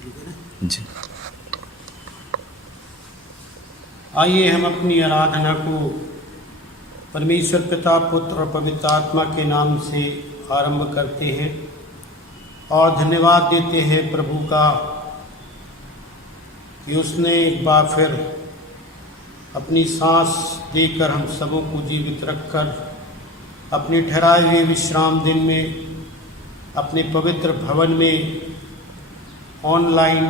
जी। आइए हम अपनी आराधना को परमेश्वर पिता, पुत्र और पवित्र आत्मा के नाम से आरंभ करते हैं और धन्यवाद देते हैं प्रभु का कि उसने एक बार फिर अपनी सांस देकर हम सबों को जीवित रखकर अपने ठहराए हुए विश्राम दिन में अपने पवित्र भवन में ऑनलाइन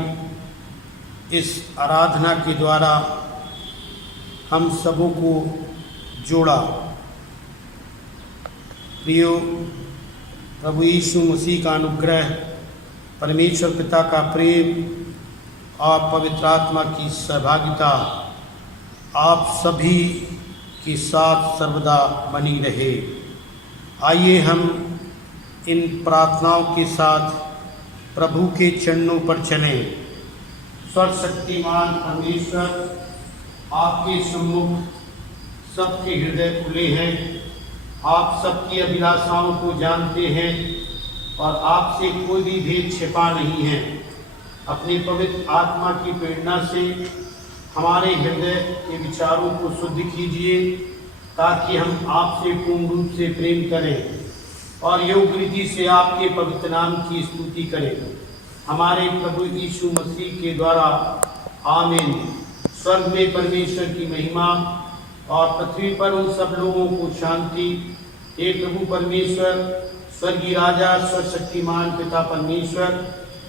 इस आराधना के द्वारा हम सबों को जोड़ा। प्रियो, प्रभु यीशु मसीह का अनुग्रह, परमेश्वर पिता का प्रेम और पवित्र आत्मा की सहभागिता आप सभी के साथ सर्वदा बनी रहे। आइए हम इन प्रार्थनाओं के साथ प्रभु के चरणों पर चलें। सर्वशक्तिमान परमेश्वर, आपके सम्मुख सबके हृदय खुले हैं, आप सबकी अभिलाषाओं को जानते हैं और आपसे कोई भी भेद छिपा नहीं है। अपने पवित्र आत्मा की प्रेरणा से हमारे हृदय के विचारों को शुद्ध कीजिए ताकि हम आपसे पूर्ण रूप से प्रेम करें और योग्य रीति से आपके पवित्र नाम की स्तुति करें। हमारे प्रभु यीशु मसीह के द्वारा आमीन। स्वर्ग में परमेश्वर की महिमा और पृथ्वी पर उन सब लोगों को शांति। हे प्रभु परमेश्वर, स्वर्गीय राजा, सर्वशक्तिमान पिता परमेश्वर,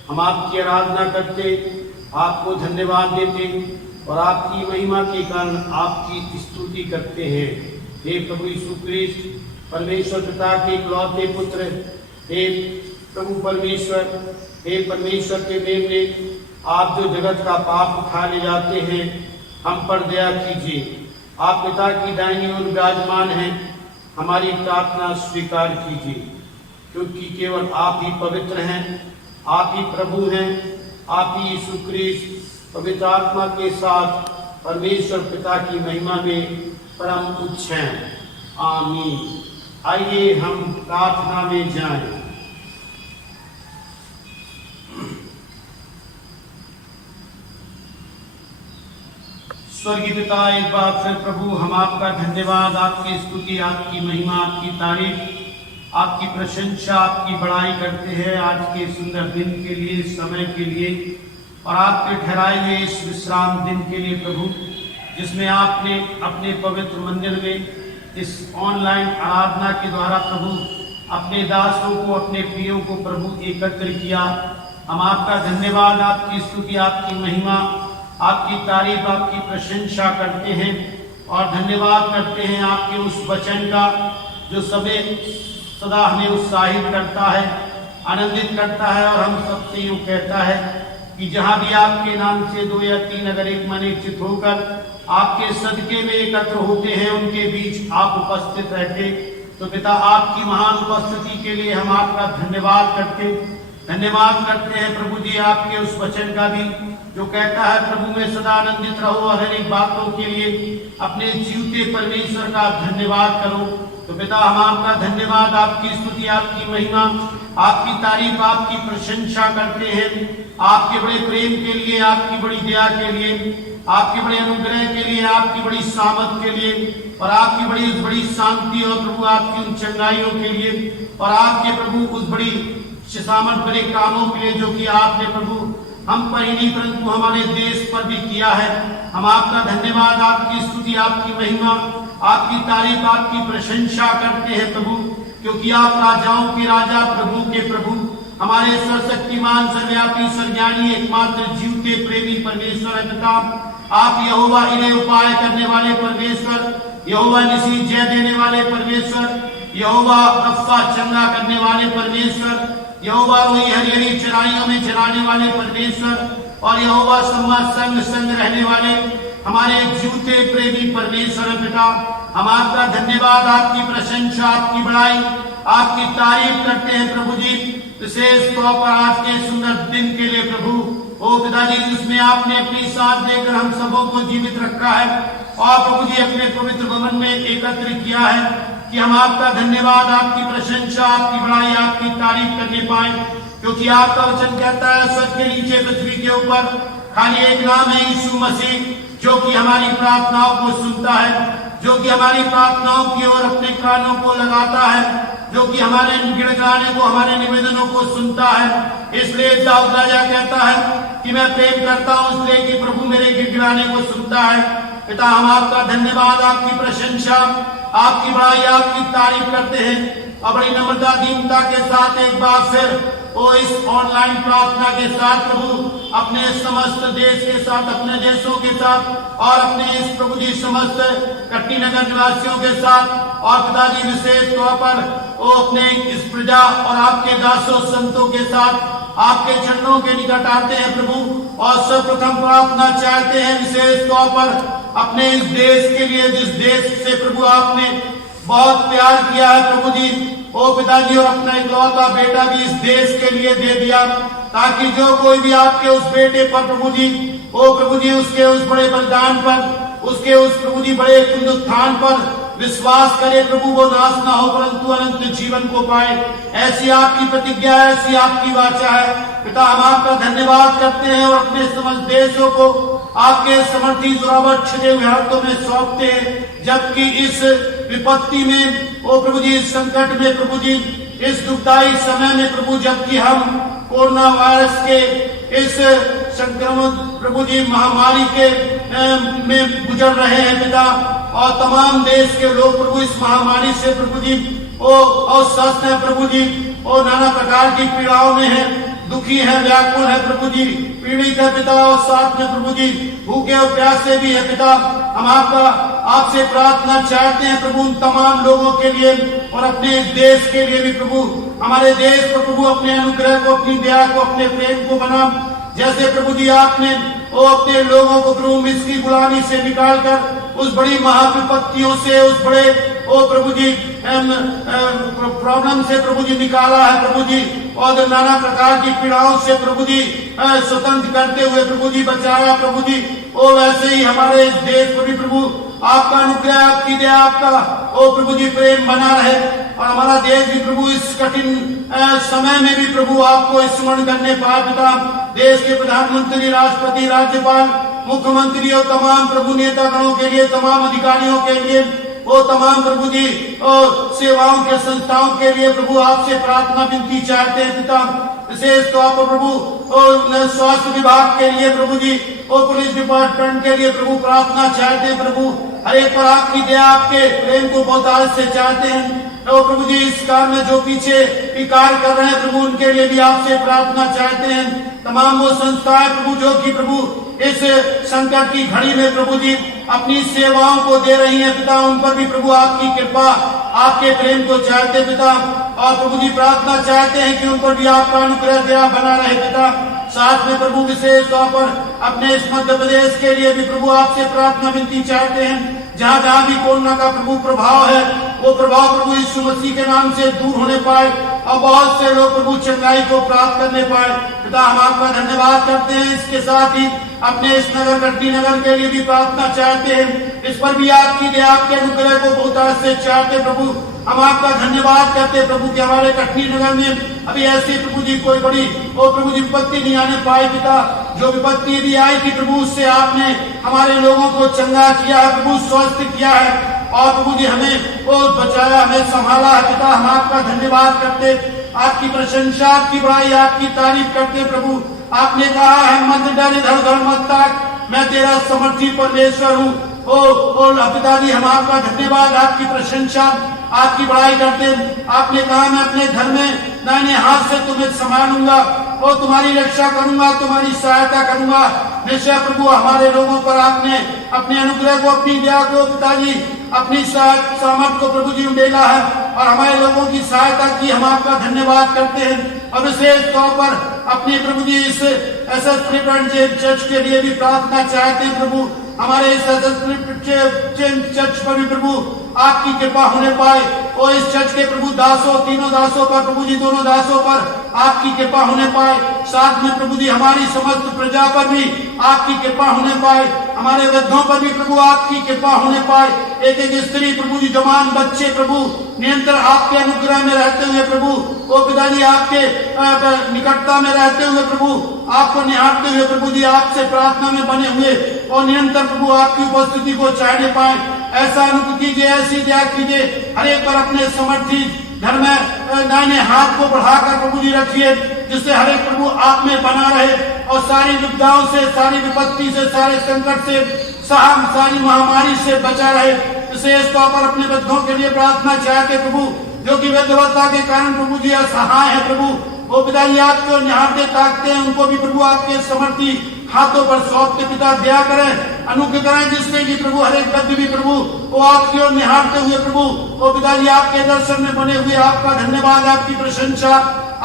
हम आपकी आराधना करते, आपको धन्यवाद देते और आपकी महिमा के कारण आपकी स्तुति करते हैं। हे प्रभु यीशु ख्रीस्त, परमेश्वर पिता के इकलौते पुत्र, हे प्रभु परमेश्वर, हे परमेश्वर के मेमने, आप जो जगत का पाप उठा ले जाते हैं, हम पर दया कीजिए। आप पिता की दाहिनी ओर विराजमान हैं, हमारी प्रार्थना स्वीकार कीजिए, क्योंकि केवल आप ही पवित्र हैं, आप ही प्रभु हैं, आप ही यीशु ख्रीस्त पवित्र आत्मा के साथ परमेश्वर पिता की महिमा में परम उच्च हैं। आमीन। आइए हम प्रार्थना में जाएं। स्वर्गीय पिता, एक बार फिर प्रभु हम आपका धन्यवाद, आपकी स्तुति, आपकी महिमा, आपकी तारीफ, आपकी प्रशंसा, आपकी बड़ाई करते हैं आज के सुंदर दिन के लिए, समय के लिए और आपके ठहराए हुए इस विश्राम दिन के लिए प्रभु, जिसमें आपने अपने पवित्र मंदिर में इस ऑनलाइन आराधना के द्वारा प्रभु अपने दासों को, अपने प्रियों को प्रभु एकत्र किया। हम आपका धन्यवाद, आपकी स्तुति, आपकी महिमा, आपकी तारीफ, आपकी प्रशंसा करते हैं और धन्यवाद करते हैं आपके उस वचन का जो सदा हमें उत्साहित करता है, आनंदित करता है और हम सबसे यूँ कहता है कि जहाँ भी आपके नाम से 2 या 3 अगर एक मन एक चित होकर आपके सदके में एकत्र होते हैं, उनके बीच आप उपस्थित रहते। तो पिता, आपकी महान उपस्थिति के लिए हम आपका धन्यवाद करते हैं प्रभु जी, आपके उस वचन का भी जो कहता है प्रभु में सदा आनंदित रहो और हर एक बातों के लिए अपने जीवते परमेश्वर का धन्यवाद करो। तो पिता, हम आपका धन्यवाद, आपकी स्तुति, आपकी महिमा, आपकी तारीफ, आपकी प्रशंसा करते हैं आपके बड़े प्रेम के लिए, आपकी बड़ी दया के लिए, आपके बड़े अनुग्रह के लिए, आपकी बड़ी सामर्थ के लिए और आपकी बड़ी शांति और प्रभु आपकी उन चंगाइयों के लिए और आपके प्रभु उस बड़ी सामर्थ बड़े कामों के लिए जो कि आपने प्रभु हम पर ही नहीं परंतु हमारे देश पर भी किया है। हम आपका धन्यवाद, आपकी स्तुति, आपकी महिमा, आपकी तारीफ, आपकी प्रशंसा करते हैं प्रभु, क्योंकि आप राजाओं के राजा, प्रभु के प्रभु, हमारे सर्वशक्तिमान, सर्वव्यापी, सर्वज्ञानी, एकमात्र जीवते प्रेमी परमेश्वर है पिता। आप यहोवा इन्हें उपाय करने वाले परमेश्वर, यहोवा निसी जय देने वाले परमेश्वर, यहोवा रफ़ा चंगा करने वाले परमेश्वर, यहोवा रोई हरी चराइयों में चराने वाले परमेश्वर और यहोवा सम्मा संग रहने वाले हमारे जीवते प्रेमी परमेश्वर पिता। हम आपका धन्यवाद, आपकी प्रशंसा, आपकी बड़ाई, आपकी तारीफ करते हैं प्रभु जी, विशेष तौर पर आज के सुंदर दिन के लिए प्रभु। ओ पिताजी, जिसमें आपने अपनी सांस देकर हम सबों को जीवित रखा है और प्रभु जी अपने पवित्र भवन में एकत्र किया है कि हम आपका धन्यवाद, आपकी प्रशंसा, आपकी बड़ाई, आपकी तारीफ करने पाए, क्योंकि आपका वचन कहता है स्वर्ग के नीचे पृथ्वी के ऊपर खाली एक नाम है, यीशु मसीह, जो कि हमारी प्रार्थनाओं को सुनता है, जो कि हमारी प्रार्थनाओं की ओर अपने कानों को लगाता है, जो कि हमारे गिड़गिड़ाने को, हमारे निवेदनों को सुनता है। इसलिए दाऊद राजा कहता है कि मैं प्रेम करता हूं इसलिए कि प्रभु मेरे गिड़गिड़ाने को सुनता है। पिता, हम आपका धन्यवाद, आपकी प्रशंसा, आपकी बड़ाई, आपकी तारीफ करते हैं और बड़ी नम्रता दीनता के साथ एक बार फिर इस ऑनलाइन प्रार्थना के साथ प्रभु अपने समस्त देश के साथ, अपने देशों के साथ और अपने इस प्रभु जी समस्त कट्टी नगर निवासियों के साथ और पिताजी विशेष तौर पर वो अपने इस प्रजा और आपके दासों संतों के साथ आपके चरणों के निकट आते हैं प्रभु और सर्वप्रथम प्रार्थना चाहते हैं विशेष तौर पर अपने इस देश के लिए, जिस देश से प्रभु आपने बहुत प्यार किया है प्रभु जी, ओ पिताजी, और अपना इकलौता बेटा भी इस देश के लिए दे दिया ताकि जो कोई भी आपके उस बेटे पर प्रभु जी, ओ प्रभु जी, उसके उस बड़े बलिदान पर, उसके उस प्रभु जी बड़े पुनरुत्थान पर विश्वास करे प्रभु, वो नाश ना हो परंतु अनंत जीवन को पाए। ऐसी आपकी प्रतिज्ञा है, ऐसी आपकी वाचा है। पिता, हम आपका धन्यवाद करते हैं और अपने समस्त देशों को आपके समर्थी जोरावर छिदे हुए हाथों में सौंपते हैं, जबकि इस विपत्ति में, ओ प्रभु जी, इस संकट में प्रभु जी, इस दुखदायी समय में प्रभु, जबकि हम कोरोना वायरस के इस संक्रमण प्रभु जी महामारी के में गुजर रहे हैं पिता, और तमाम देश के लोग प्रभु इस महामारी से प्रभु जी और स्वस्थ है प्रभु जी, और नाना प्रकार की पीड़ाओं में है, दुखी है, व्याकुल है प्रभु जी, पीड़ित है पिता, और साथ में प्रभु जी भूखे और प्यासे भी है पिता। हम आपसे प्रार्थना चाहते हैं प्रभु उन तमाम लोगों के लिए और अपने इस देश के लिए भी प्रभु, हमारे देश को प्रभु अपने अनुग्रह को, अपनी दया को, अपने प्रेम को बना, जैसे प्रभु जी आपने अपने लोगों को प्रभु मिस्र की गुलामी से निकालकर उस बड़ी महाविपत्तियों से, उस बड़े प्रभु जी प्रॉब्लम से प्रभु जी निकाला है प्रभु जी, और नाना प्रकार की पीड़ाओं से प्रभु जी स्वतंत्र करते हुए प्रभु जी बचाया प्रभु जी। ओ वैसे ही हमारे इस देश को भी प्रभु आपका अनुग्रह, आपकी दया, आपका प्रभु जी प्रेम बना रहे और हमारा देश भी प्रभु इस कठिन समय में भी प्रभु आपको स्मरण करने पाए पिता। देश के प्रधानमंत्री, राष्ट्रपति, राज्यपाल, मुख्यमंत्री और तमाम प्रभु नेतागणों के लिए, तमाम अधिकारियों के लिए, वो तमाम प्रभु जी और सेवाओं के संस्थाओं के लिए प्रभु आपसे प्रार्थना विनती चाहते हैं पिता। विशेष तौर पर प्रभु और स्वास्थ्य विभाग के लिए प्रभु जी और पुलिस डिपार्टमेंट के लिए प्रभु प्रार्थना चाहते हैं प्रभु, हर एक पर आपकी दया, आपके प्रेम को बहुत से चाहते हैं। तो प्रभु जी इस काम में जो पीछे कार्य कर रहे हैं प्रभु, उनके लिए भी आपसे प्रार्थना चाहते हैं। तमाम वो संस्थाएं प्रभु जो कि प्रभु इस संकट की घड़ी में प्रभु जी अपनी सेवाओं को दे रही हैं पिता, उन पर भी प्रभु आपकी कृपा, आपके प्रेम को चाहते पिता, और प्रभु जी प्रार्थना चाहते हैं कि उन पर भी आपका अनुग्रह दया बना रहे पिता। साथ में प्रभु विशेष तौर पर अपने इस मध्य प्रदेश के लिए भी प्रभु आपसे प्रार्थना विनती चाहते हैं, जहाँ जहाँ भी कोरोना का प्रभु प्रभाव है, वो प्रभाव प्रभु यीशु मसीह के नाम से दूर होने पाए और बहुत से लोग प्रभु चंगाई को प्राप्त करने पाए पिता। हम आपका धन्यवाद करते हैं। इसके साथ ही अपने इस नगर, कटनी नगर के लिए भी प्रार्थना चाहते हैं, इस पर भी आपकी दया, आपके अनुग्रह को बहुत से चाहते प्रभु। हम आपका धन्यवाद करते प्रभु कि हमारे कटनी नगर में अभी ऐसी प्रभु जी कोई बड़ी प्रभु जी विपत्ति नहीं आने पाई पिता। जो विपत्ति भी आई थी प्रभु, उससे आपने हमारे लोगों को चंगा किया है प्रभु, स्वस्थ किया है और प्रभु जी हमें बचाया, हमें संभाला है पिता। हम आपका धन्यवाद करते, आपकी प्रशंसा, आपकी बड़ाई, आपकी तारीफ करते प्रभु। आपने कहा है मत डर, इधर उधर मत ताक, मैं तेरा समर्थी परमेश्वर हूँ। पिताजी हम आपका धन्यवाद, आपकी प्रशंसा, आपकी बड़ाई करते। आपने कहा मैं अपने घर में दाहिने हाथ से तुम्हें संभालूंगा और तुम्हारी रक्षा करूंगा, तुम्हारी सहायता करूंगा। निश्चय प्रभु हमारे लोगों पर आपने अपने अनुग्रह को, अपनी दया को पिताजी, अपनी सामर्थ को प्रभु जी उंडेला है और हमारे लोगों की सहायता की। हम आपका धन्यवाद करते हैं और विशेष तौर पर अपने प्रभु जी इस चर्च के लिए भी प्रार्थना चाहते हैं प्रभु। हमारे इस चर्च पर भी प्रभु आपकी कृपा होने पाए, और इस चर्च के प्रभु दासों, तीनों दासों पर प्रभु जी, दोनों दासों पर आपकी कृपा होने पाए। साथ में प्रभु जी हमारी समस्त प्रजा पर भी आपकी कृपा होने पाए, हमारे वृद्धों पर भी प्रभु आपकी कृपा होने पाए। एक एक स्त्री प्रभु जी, जवान बच्चे प्रभु निरंतर आपके अनुग्रह में रहते हुए प्रभु, ओ पिताजी आपके निकटता में रहते हुए प्रभु, आपको निहारते हुए प्रभु जी, आपसे प्रार्थना में बने हुए और निरंतर प्रभु आपकी उपस्थिति को चाहने पाए। ऐसा अनुग्रह कीजिए, ऐसी दया कीजिए, हर एक पर अपने समर्थी घर में दाहिने हाथ को बढ़ाकर प्रभु जी रखिए, जिससे हर एक प्रभु आप में बना रहे और सारी विपदाओं से, सारी विपत्ति से, सारे संकट से, सारी महामारी से बचा रहे। विशेष तौर पर अपने बच्चों के लिए प्रार्थना चाहते प्रभु, जो कि विधवता के कारण प्रभु जी असहाय है प्रभु, वो पिताजी आपको निहारते ताकते हैं, उनको भी प्रभु आपके समर्थी हाथों पर सौंपते पिता दया करें, अनुग्रह करें, जिससे कि प्रभु हर एक व्यक्ति भी प्रभु वो आपकी ओर निहारते हुए प्रभु, वो पिताजी आपके दर्शन में बने हुए आपका धन्यवाद, आपकी प्रशंसा,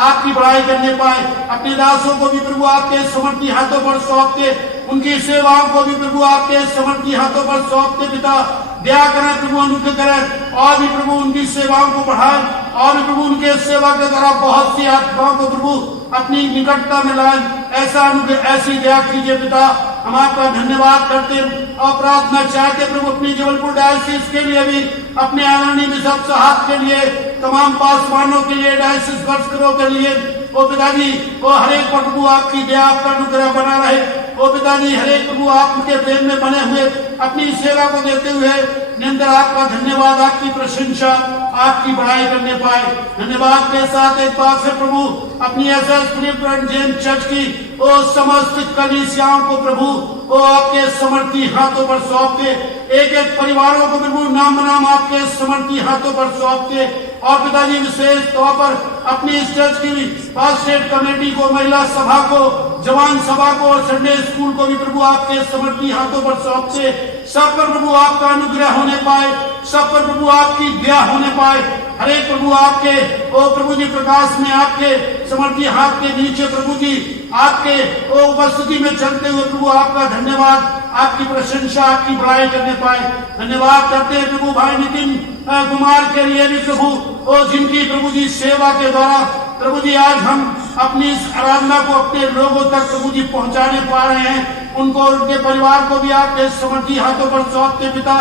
आपकी बड़ाई करने पाए। अपने दासों को भी प्रभु आपके समर्थी हाथों पर सौंपते, उनकी सेवाओं को भी प्रभु आपके समर्थी हाथों पर सौंपते पिता दया करें प्रभु, अनुग्रह करें और भी प्रभु उनकी सेवाओं को बढ़ाएं और भी प्रभु उनके सेवा के द्वारा बहुत सी आत्माओं को प्रभु अपनी निकटता में लाएं। ऐसा अनुग्रह, ऐसी दया कीजिए पिता। हम आपका धन्यवाद करते और प्रार्थना चाहते प्रभु अपनी जबलपुर डायसिस के लिए भी, अपने आदरणीय बिशप साहब के लिए, तमाम पासवानों के लिए, डायसिस वर्षकरों के लिए, ओ पिताजी वो हर एक पर प्रभु आपकी दया, आपका अनुग्रह बना रहे। ओ पिताजी हर एक प्रभु आपके प्रेम में बने हुए अपनी सेवा को देते हुए निरंतर आपका धन्यवाद, आपकी प्रशंसा, आपकी बड़ाई करने पाए। धन्यवाद के साथ एक बार से प्रभु अपनी जेम्स चर्च की ओ समस्त कलीसियाओं को प्रभु वो आपके समर्थी हाथों पर सौंपते, एक एक परिवारों को प्रभु नाम नाम आपके समर्थी हाथों पर सौंपते और पिताजी विशेष तौर पर अपनी इस चर्च की पास्टेट कमेटी को, महिला सभा को, जवान सभा को और संडे स्कूल को भी प्रभु आपके समर्थी हाथों पर सौंपते। सब पर प्रभु आपका अनुग्रह होने पाए, सब पर प्रभु आपकी दया होने पाए। हर एक प्रभु आपके ओ प्रभु जी प्रकाश में आपके समर्थी हाथ के नीचे प्रभु जी आपके ओ उपस्थिति में चलते हुए प्रभु आपका धन्यवाद, आपकी प्रशंसा, आपकी बड़ाई करने पाए। धन्यवाद करते हैं प्रभु भाई नितिन कुमार के लिए भी प्रभु, ओ जिनकी प्रभु जी सेवा के द्वारा प्रभु जी आज हम अपनी इस आराधना को अपने लोगों तक प्रभु जी पहुंचाने पा रहे हैं। उनको और उनके परिवार को भी आपके समर्थी हाथों पर सौंपते पिता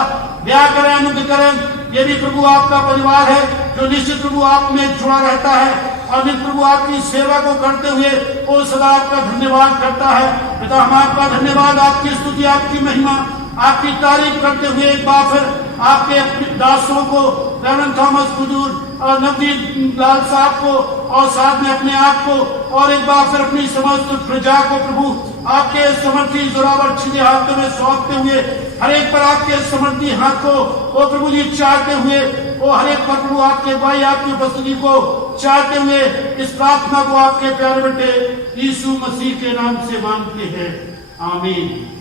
दया करें, अनुग्रह करें। ये भी प्रभु आपका परिवार है जो निश्चित प्रभु आप में जुड़ा रहता है और नित्य प्रभु आपकी सेवा को करते हुए वो सदा आपका धन्यवाद करता है। पिता हम आपका धन्यवाद, आपकी स्तुति, आपकी महिमा, आपकी तारीफ करते हुए एक बार फिर आपके दासों को, रेवरेंड थॉमस हुजूर और नवदीप लाल साहब को और साथ में अपने आप को और एक बार फिर अपनी समस्त प्रजा को प्रभु आपके समर्थी जोरावर छिदे हाथों में सौंपते हुए हर एक पर आपके समर्थी हाथ को वो प्रभु जी चाहते हुए वो हर एक पर प्रभु आपके भाई आपकी उपस्थिति को चाहते हुए इस प्रार्थना को आपके प्यारे बेटे यीशु मसीह के नाम से मांगते हैं, आमीन।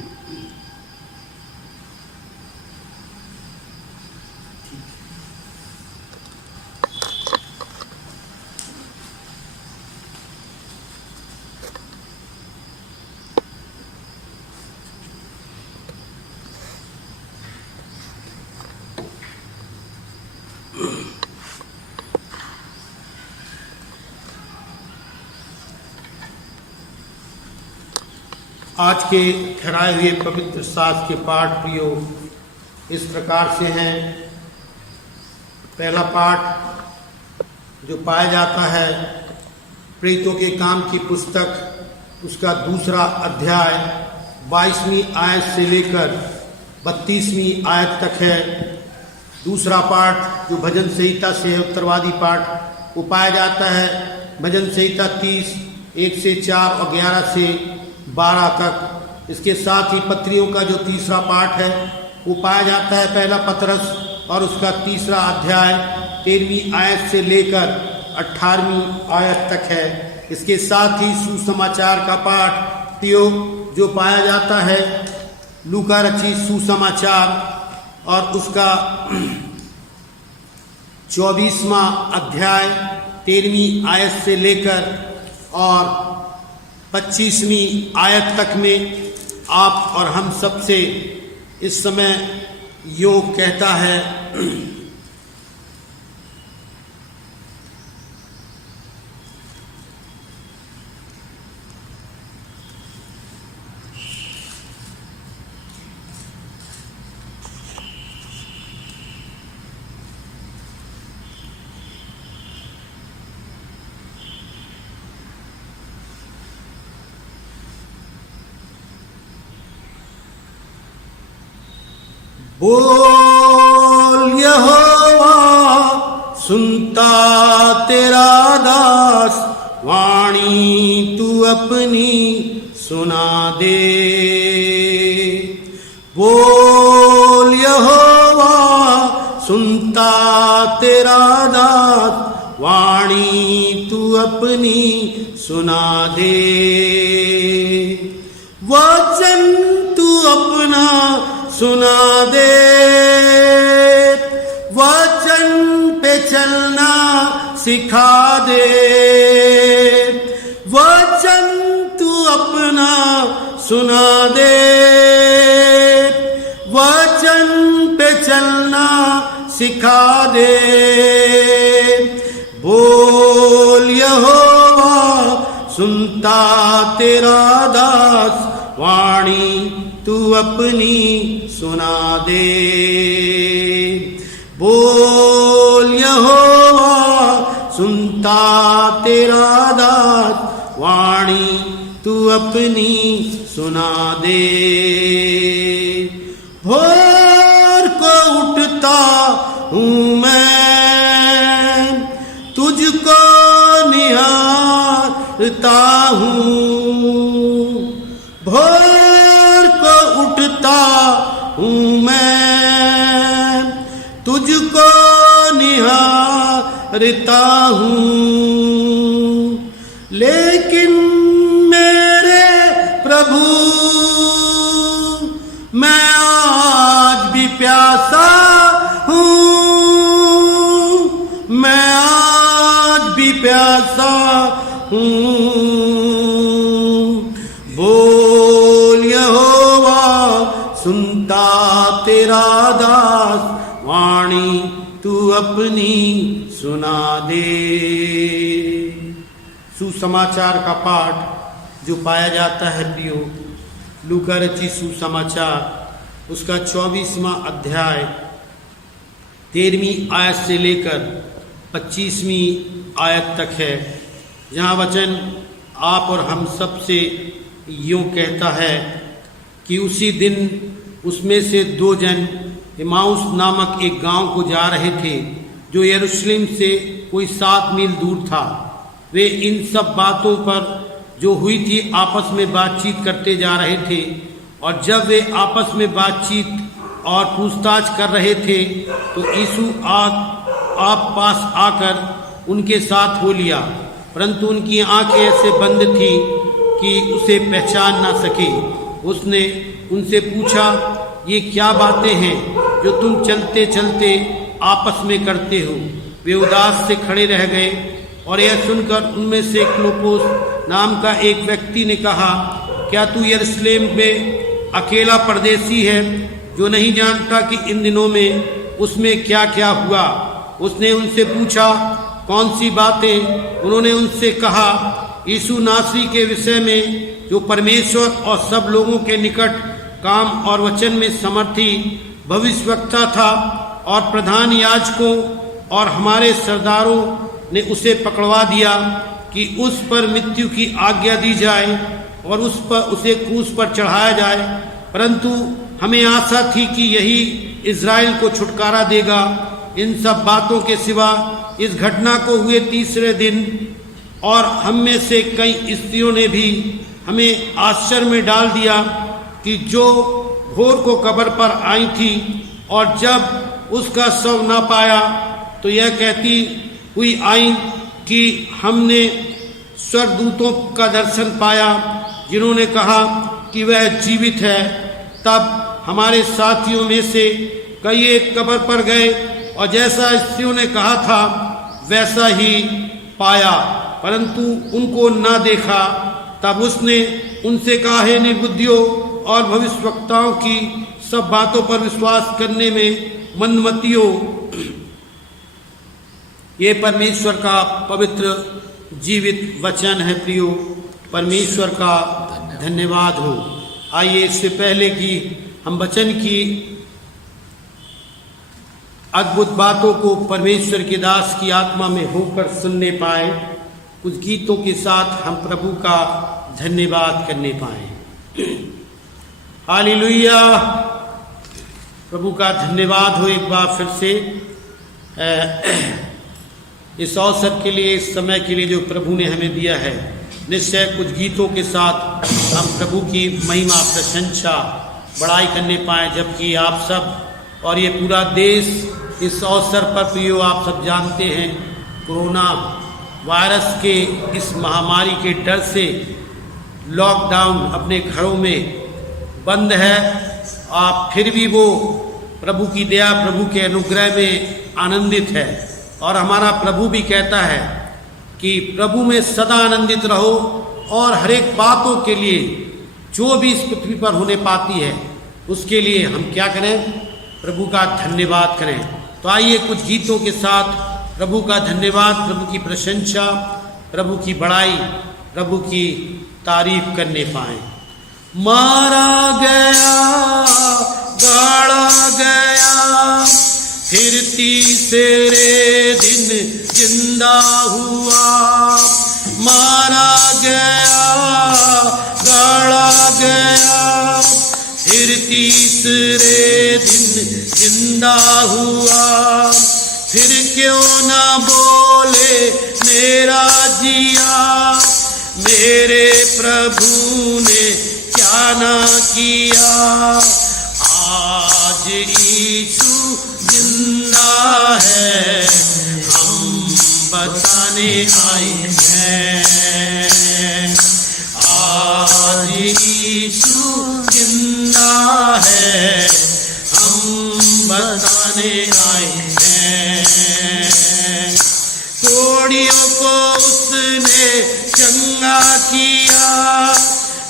आज के ठहराए हुए पवित्र शास्त्र के पाठ प्रियो इस प्रकार से हैं। पहला पाठ जो पाया जाता है प्रेरितों के काम की पुस्तक उसका दूसरा अध्याय 22वीं आयत से लेकर 32वीं आयत तक है। दूसरा पाठ जो भजन संहिता से है उत्तरवादी पाठ वो पाया जाता है भजन संहिता 30 1 से 4 और 11 से 12 तक। इसके साथ ही पत्रियों का जो तीसरा पाठ है वो पाया जाता है पहला पतरस और उसका तीसरा अध्याय 13वीं आयत से लेकर 18वीं आयत तक है। इसके साथ ही सुसमाचार का पाठ जो पाया जाता है लूका रचित सुसमाचार और उसका 24वां अध्याय 13वीं आयत से लेकर और 25वीं आयत तक में आप और हम सबसे इस समय योग कहता है, बोल यहोवा, सुनता तेरा दास, वाणी तू अपनी सुना दे। बोल यहोवा, सुनता तेरा दास, वाणी तू अपनी सुना दे। वचन तू अपना सुना दे, वचन पे चलना सिखा दे। वचन तू अपना सुना दे, वचन पे चलना सिखा दे। बोल यहोवा, सुनता तेरा दास, वाणी तू अपनी सुना दे। बोल यहोवा, सुनता तेरा दास, वाणी तू अपनी सुना दे। भोर को उठता हूँ मैं, तुझको निहारता हूँ। भोर को उठता हूँ मैं, तुझको निहारता हूँ। लेकिन मेरे प्रभु, मैं आज भी प्यासा हूँ, मैं आज भी प्यासा हूँ। बोल यहोवा, सुनता तेरा दास, वाणी तू अपनी सुना दे। सुसमाचार का पाठ जो पाया जाता है प्रियो, लूका रचित सुसमाचार उसका 24वां अध्याय 13वीं आयत से लेकर 25वीं आयत तक है, जहाँ वचन आप और हम सब से यूँ कहता है कि उसी दिन उसमें से 2 जन इमाउस नामक एक गांव को जा रहे थे, जो यरूशलेम से कोई 7 मील दूर था। वे इन सब बातों पर जो हुई थी आपस में बातचीत करते जा रहे थे। और जब वे आपस में बातचीत और पूछताछ कर रहे थे, तो यीशु आप पास आकर उनके साथ हो लिया, परंतु उनकी आंखें ऐसे बंद थी कि उसे पहचान ना सके। उसने उनसे पूछा, ये क्या बातें हैं जो तुम चलते चलते आपस में करते हो? वे उदास से खड़े रह गए। और यह सुनकर उनमें से क्लोपोस नाम का एक व्यक्ति ने कहा, क्या तू यरूशलेम में अकेला परदेसी है, जो नहीं जानता कि इन दिनों में उसमें क्या क्या हुआ? उसने उनसे पूछा, कौन सी बातें? उन्होंने उनसे कहा, यीशु नासरी के विषय में, जो परमेश्वर और सब लोगों के निकट काम और वचन में समर्थी भविष्यवक्ता था, और प्रधान याजकों और हमारे सरदारों ने उसे पकड़वा दिया कि उस पर मृत्यु की आज्ञा दी जाए और उसे क्रूस पर चढ़ाया जाए। परंतु हमें आशा थी कि यही इज़राइल को छुटकारा देगा। इन सब बातों के सिवा इस घटना को हुए 3रे दिन और हम में से कई स्त्रियों ने भी हमें आश्चर्य में डाल दिया कि जो भोर को कब्र पर आई थी और जब उसका शव न पाया, तो यह कहती हुई आई कि हमने स्वर्गदूतों का दर्शन पाया, जिन्होंने कहा कि वह जीवित है। तब हमारे साथियों में से कई एक कब्र पर गए और जैसा स्त्रियों ने कहा था वैसा ही पाया, परंतु उनको न देखा। तब उसने उनसे कहा, हे निर्बुद्धियों और भविष्यवक्ताओं की सब बातों पर विश्वास करने में मंदमतियों, ये परमेश्वर का पवित्र जीवित वचन है। प्रियो, परमेश्वर का धन्यवाद हो। आइए, इससे पहले कि हम वचन की अद्भुत बातों को परमेश्वर के दास की आत्मा में होकर सुनने पाए, कुछ गीतों के साथ हम प्रभु का धन्यवाद करने पाए। हालेलुया, प्रभु का धन्यवाद हो एक बार फिर से इस अवसर के लिए, इस समय के लिए जो प्रभु ने हमें दिया है। निश्चय कुछ गीतों के साथ हम प्रभु की महिमा, प्रशंसा, बड़ाई करने पाए, जबकि आप सब और ये पूरा देश इस अवसर पर, प्रियो आप सब जानते हैं, कोरोना वायरस के इस महामारी के डर से लॉकडाउन, अपने घरों में बंद है। आप फिर भी वो प्रभु की दया, प्रभु के अनुग्रह में आनंदित है। और हमारा प्रभु भी कहता है कि प्रभु में सदा आनंदित रहो, और हर एक बातों के लिए जो भी इस पृथ्वी पर होने पाती है उसके लिए हम क्या करें? प्रभु का धन्यवाद करें। तो आइए कुछ गीतों के साथ प्रभु का धन्यवाद, प्रभु की प्रशंसा, प्रभु की बड़ाई, प्रभु की तारीफ करने पाए। मारा गया, गाड़ा गया, फिर तीसरे दिन जिंदा हुआ। मारा गया, गाड़ा गया, फिर तीसरे दिन जिंदा हुआ। फिर क्यों ना बोले मेरा जिया, मेरे प्रभु ने क्या ना किया। आज यीशु जिंदा है, हम बताने आए हैं। आज यीशु जिंदा है, हम बताने आए हैं। कोड़ियों को उसने चंगा किया,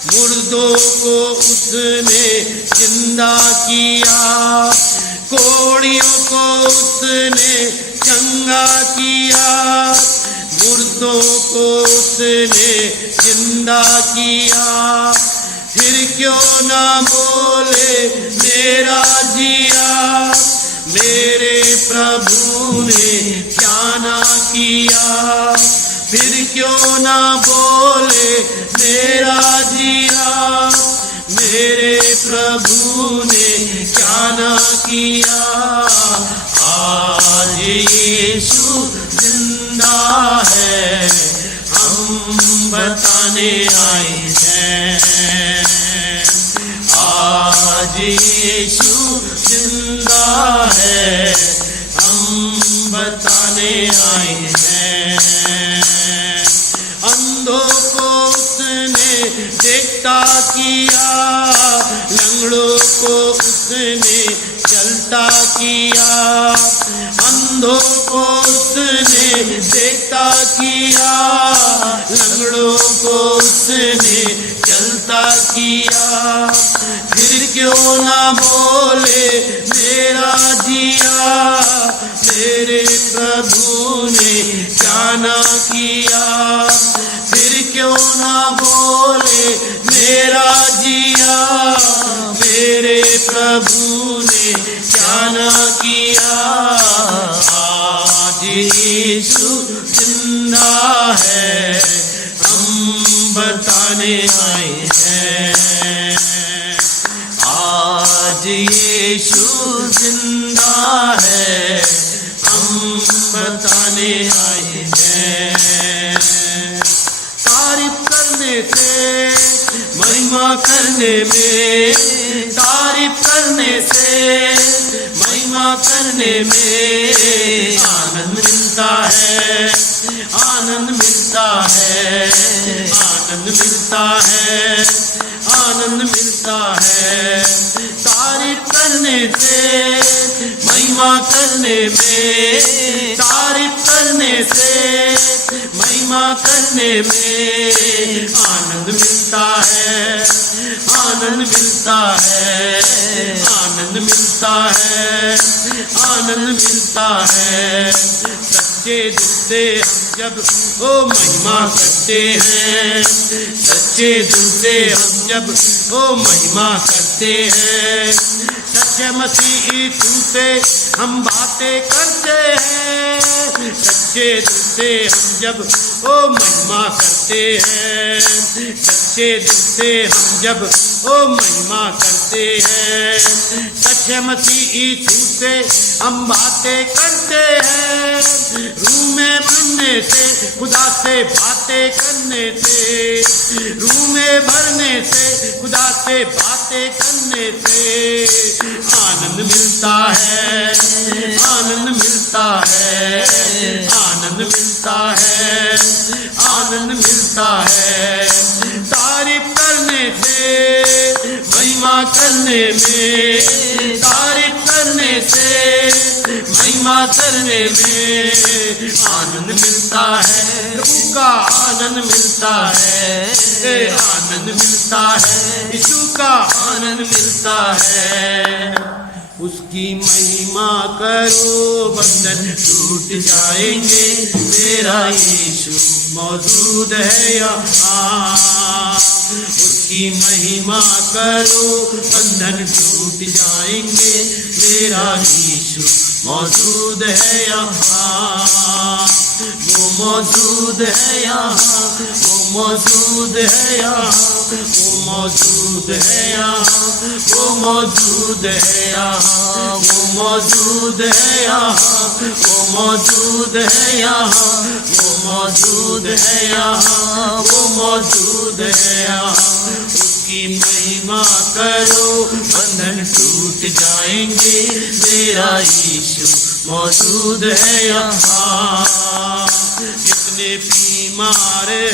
मुर्दों को उसने जिंदा किया। कोड़ियों को उसने चंगा किया, मुर्दों को उसने जिंदा किया। फिर क्यों ना बोले मेरा जिया, मेरे प्रभु ने क्या ना किया। फिर क्यों ना बोले मेरा जिया, मेरे प्रभु ने क्या ना किया। आज यीशु जिंदा है, हम बताने आए हैं। आज यीशु जिंदा है, हम बताने आए हैं। अंधों को उसने देखता किया, लंगड़ों को उसने चलता किया। अंधों को उसने देखता किया, लंगड़ों को उसने चलता किया। फिर क्यों ना बोले मेरा जिया, मेरे प्रभु ने क्या ना किया। फिर क्यों ना बोले मेरा जिया, मेरे प्रभु ने क्या ना किया। आज यीशु जिंदा है, हम बताने आए हैं। आज यीशु जिंदा है, हम बताने आए हैं। तारीफ करने से, महिमा करने में, तारीफ करने से, महिमा करने में आनंद मिलता है, आनंद मिलता है, आनंद मिलता है, आनंद मिलता है। तारीफ करने से, महिमा करने में, तारीफ करने से, महिमा करने में आनंद मिलता है, आनंद मिलता है, आनंद मिलता है, आनंद मिलता है। सच्चे दिल से हम जब ओ महिमा करते हैं, सच्चे दिल से हम जब ओ महिमा करते हैं, सच्चे मसीह यीशु से हम बातें करते हैं, सच्चे दिल से हम जब ओ महिमा करते हैं, सच्चे दिल से हम जब ओ महिमा करते हैं, सच्चे मसीह यीशु से हम बातें करते हैं, रूह में भरने से, खुदा से बातें करने से, रूह में भरने से, खुदा से बातें करने से आनंद मिलता है, आनंद मिलता है, आनंद मिलता है, आनंद मिलता है। तारीफ करने से, महिमा करने में, तारीफ करने से, महिमा करने में आनंद मिलता है, प्रभु का आनंद मिलता है, आनंद मिलता है, यीशु का आनंद मिलता है। उसकी महिमा करो, बंधन टूट जाएंगे, मेरा यीशु मौजूद है यहाँ। उसकी महिमा करो, बंधन टूट जाएंगे, मेरा यीशु मौजूद है यहाँ, वो मौजूद है यहाँ, वो मौजूद है यहाँ, वो मौजूद है यहाँ, वो मौजूद है यहाँ, वो मौजूद है यहाँ, वो मौजूद है यहाँ, वो मौजूद है यहाँ, वो मौजूद है यहाँ। उसकी महिमा करो, बंधन टूट जाएंगे, मेरा यीशु मौजूद है यहाँ। जितने बीमार है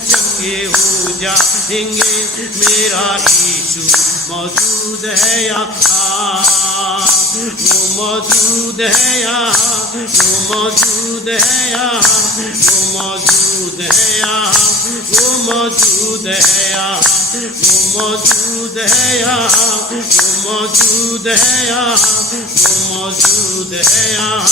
चंगे हो जाएंगे, मेरा यीशु मौजूद है यहाँ, वो मौजूद है यहाँ, वो मौजूद है यहाँ, वो मौजूद है यहाँ, वो मौजूद है यहाँ, वो मौजूद है यहाँ, वो मौजूद है यहाँ, वो मौजूद है यहाँ,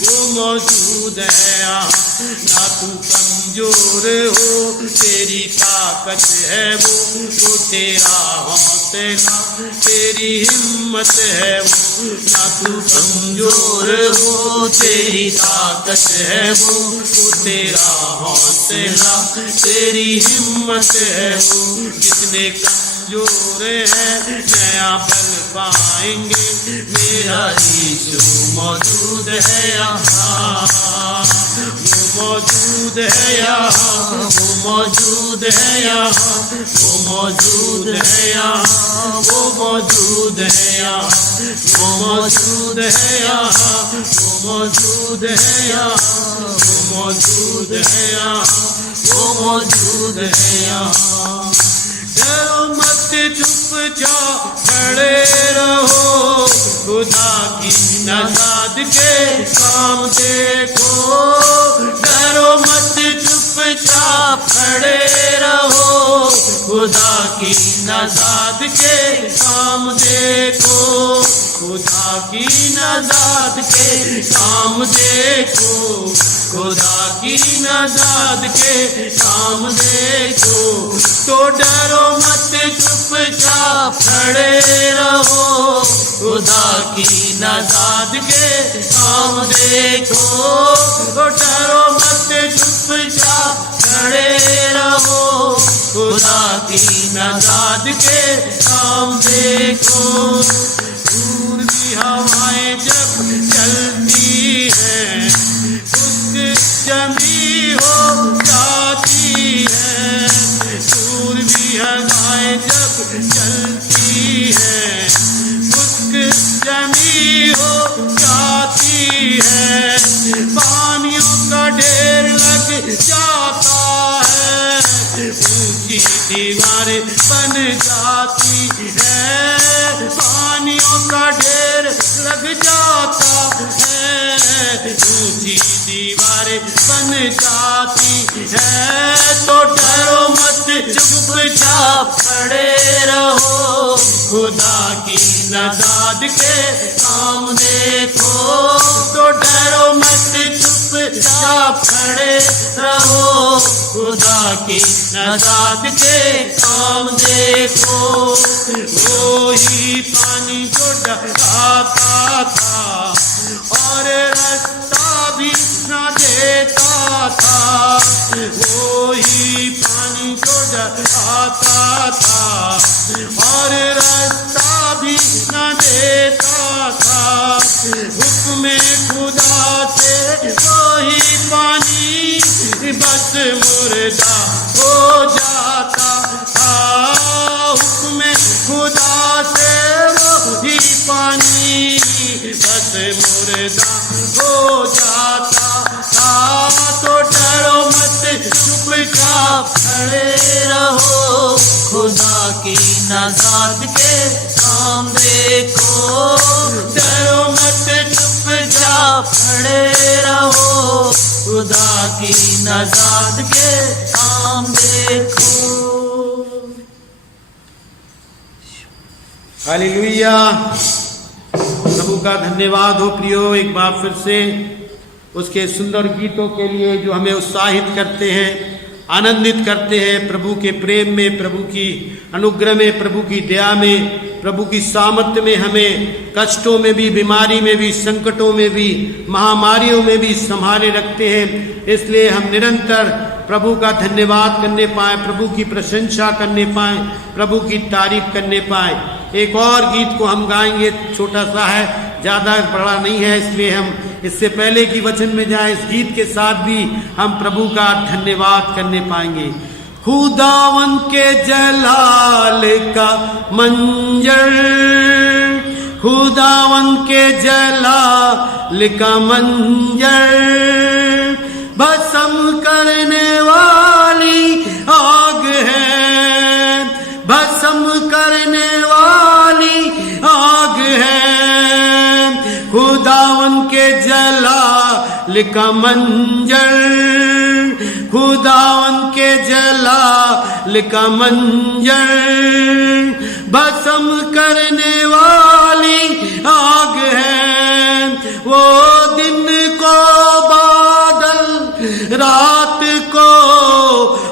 वो मौजूद है यहाँ। ना तू कमजोर हो, तेरी ताकत है वो तेरा हौसला, तेरी हिम्मत है वो। ना तू कमजोर हो, तेरी ताकत है वो तेरा हौसला, तेरी हिम्मत है वो। जितने कमजोर है नया बल पाएंगे, मेरा यीशु मौजूद है यहाँ, वो मौजूद है यहाँ, वो मौजूद है यहाँ, वो मौजूद है यहाँ, वो मौजूद है यहाँ, वो मौजूद है यहाँ, वो मौजूद है यहाँ, वो मौजूद है यहाँ, वो मौजूद है यहाँ। डरो मत, चुपचाप खड़े रहो, खुदा की नज़ाद के काम देखो। डरो मत, चुपचाप खड़े रहो, खुदा की नज़ाद के काम देखो, खुदा की नज़ाद के काम देखो, खुदा की नज़ाद के काम देखो। तो डरो मत, चुपचाप खड़े रहो, खुदा की नज़ाद के काम देखो। तो डरो मत, चुपचाप खड़े रहो, खुदा की नज़ाद के काम देखो। पूर्वी हवाएं जब चलती हैं, खुश्क जमी हो जाती है। पूर्वी हवाएं जब चलती हैं, खुश्क जमी हो जाती है। पानियों का ढेर लग जाता है, ऊंची दीवारें बन जाती है। पानियों का ढेर लग जाता है, ऊंची दीवारें बन जाती है। तो डरो मत, चुपचाप खड़े रहो, खुदा की नज़ाद के काम देखो। तो डरो मत, चुप चुपचाप खड़े रहो, खुदा की नजात के काम देखो। वो ही पानी को डराता था और रास्ता भी न देता था, वो ही पानी को डराता था और रास्ता भी न देता था। हुक्म खुदा से वही पानी बस मुर्दा हो जाता था, हुक्म खुदा से वही पानी बस मुर्दा हो जाता था। तो डरो मत, चुपचाप खड़े रहो, खुदा की नजात के काम देखो। डरो मत, चुपचाप खड़े रहो, खुदा की नजात के काम देखो। हालेलुया, प्रभु का धन्यवाद हो प्रियो, एक बार फिर से उसके सुंदर गीतों के लिए जो हमें उत्साहित करते हैं, आनंदित करते हैं प्रभु के प्रेम में, प्रभु की अनुग्रह में, प्रभु की दया में, प्रभु की सामर्थ्य में हमें कष्टों में भी, बीमारी में भी, संकटों में भी, महामारियों में भी संभाले रखते हैं। इसलिए हम निरंतर प्रभु का धन्यवाद करने पाए, प्रभु की प्रशंसा करने पाए, प्रभु की तारीफ करने पाए। एक और गीत को हम गाएंगे, छोटा सा है, ज़्यादा बड़ा नहीं है, इसलिए हम इससे पहले कि वचन में जाए, इस गीत के साथ भी हम प्रभु का धन्यवाद करने पाएंगे। खुदावन के जलाल का मंजर, खुदावन के जलाल का मंजर, भस्म करने वाली आग है, भस्म करने वाली आग है। खुदावन के जलाल का मंजर, खुदावन के जलाल का मंजर, भस्म करने वाली आग है। वो दिन को बादल, रात को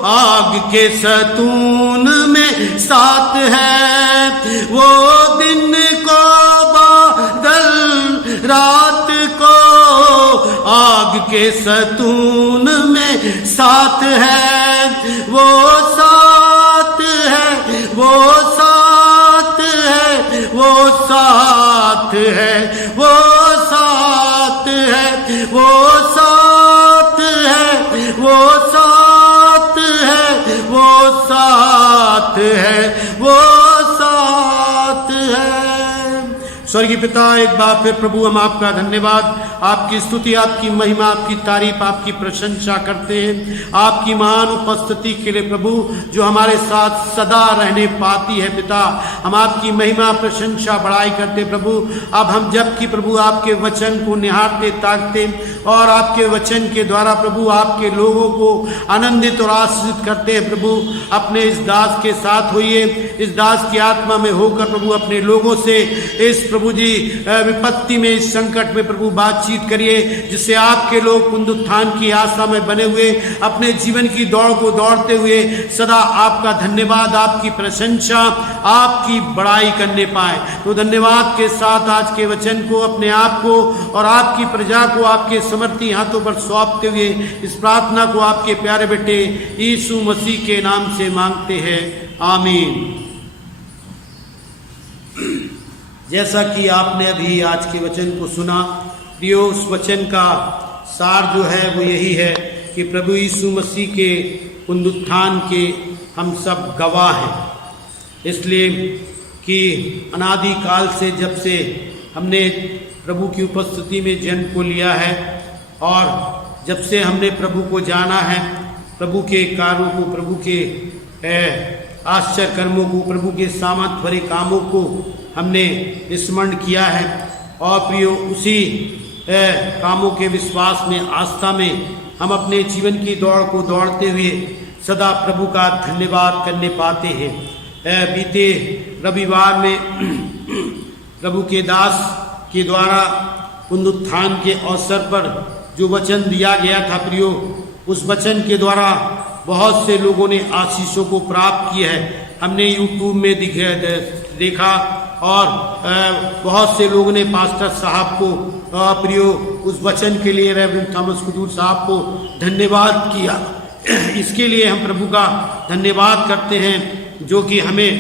आग के सतून में साथ है। वो दिन को बादल, रात को आग के सतून में साथ है। वो साथ है, वो साथ है, वो साथ है, वो साथ है, वो साथ है, वो साथ है, वो साथ है, वो साथ है। स्वर्गीय पिता, एक बार फिर प्रभु हम आपका धन्यवाद, आपकी स्तुति, आपकी महिमा, आपकी तारीफ, आपकी प्रशंसा करते हैं। आपकी महान उपस्थिति के लिए प्रभु, जो हमारे साथ सदा रहने पाती है पिता, हम आपकी महिमा, प्रशंसा, बड़ाई करते प्रभु। अब हम जबकि प्रभु आपके वचन को निहारते, ताकते और आपके वचन के द्वारा प्रभु आपके लोगों को आनंदित और आशीषित करते हैं प्रभु, अपने इस दास के साथ होइए, इस दास की आत्मा में होकर प्रभु अपने लोगों से इस प्रभु जी विपत्ति में, इस संकट में प्रभु बातचीत करिए, जिससे आपके लोग पुनरुत्थान की आशा में बने हुए अपने जीवन की दौड़ को दौड़ते हुए सदा आपका धन्यवाद, आपकी प्रशंसा, आपकी बड़ाई करने पाए। तो धन्यवाद के साथ आज के वचन को, अपने आप को और आपकी प्रजा को आपके समर्थी हाथों पर सौंपते हुए इस प्रार्थना को आपके प्यारे बेटे यीशु मसीह के नाम से मांगते हैं, आमीन। जैसा कि आपने अभी आज के वचन को सुना प्रियो, उस वचन का सार जो है वो यही है कि प्रभु यीशु मसीह के पुनरुत्थान के हम सब गवाह हैं। इसलिए कि अनादि काल से, जब से हमने प्रभु की उपस्थिति में जन्म को लिया है और जब से हमने प्रभु को जाना है, प्रभु के कार्यों को, प्रभु के आश्चर्य कर्मों को, प्रभु के सामर्थ भरे कामों को हमने स्मरण किया है और प्रियो उसी कामों के विश्वास में, आस्था में हम अपने जीवन की दौड़ को दौड़ते हुए सदा प्रभु का धन्यवाद करने पाते हैं। बीते रविवार में प्रभु के दास के द्वारा पुनरुत्थान के अवसर पर जो वचन दिया गया था प्रियो, उस वचन के द्वारा बहुत से लोगों ने आशीषों को प्राप्त किया है। हमने यूट्यूब में देखा और बहुत से लोगों ने पास्टर साहब को प्रियो उस वचन के लिए रेवरेंड थॉमस कुदूर साहब को धन्यवाद किया। इसके लिए हम प्रभु का धन्यवाद करते हैं जो कि हमें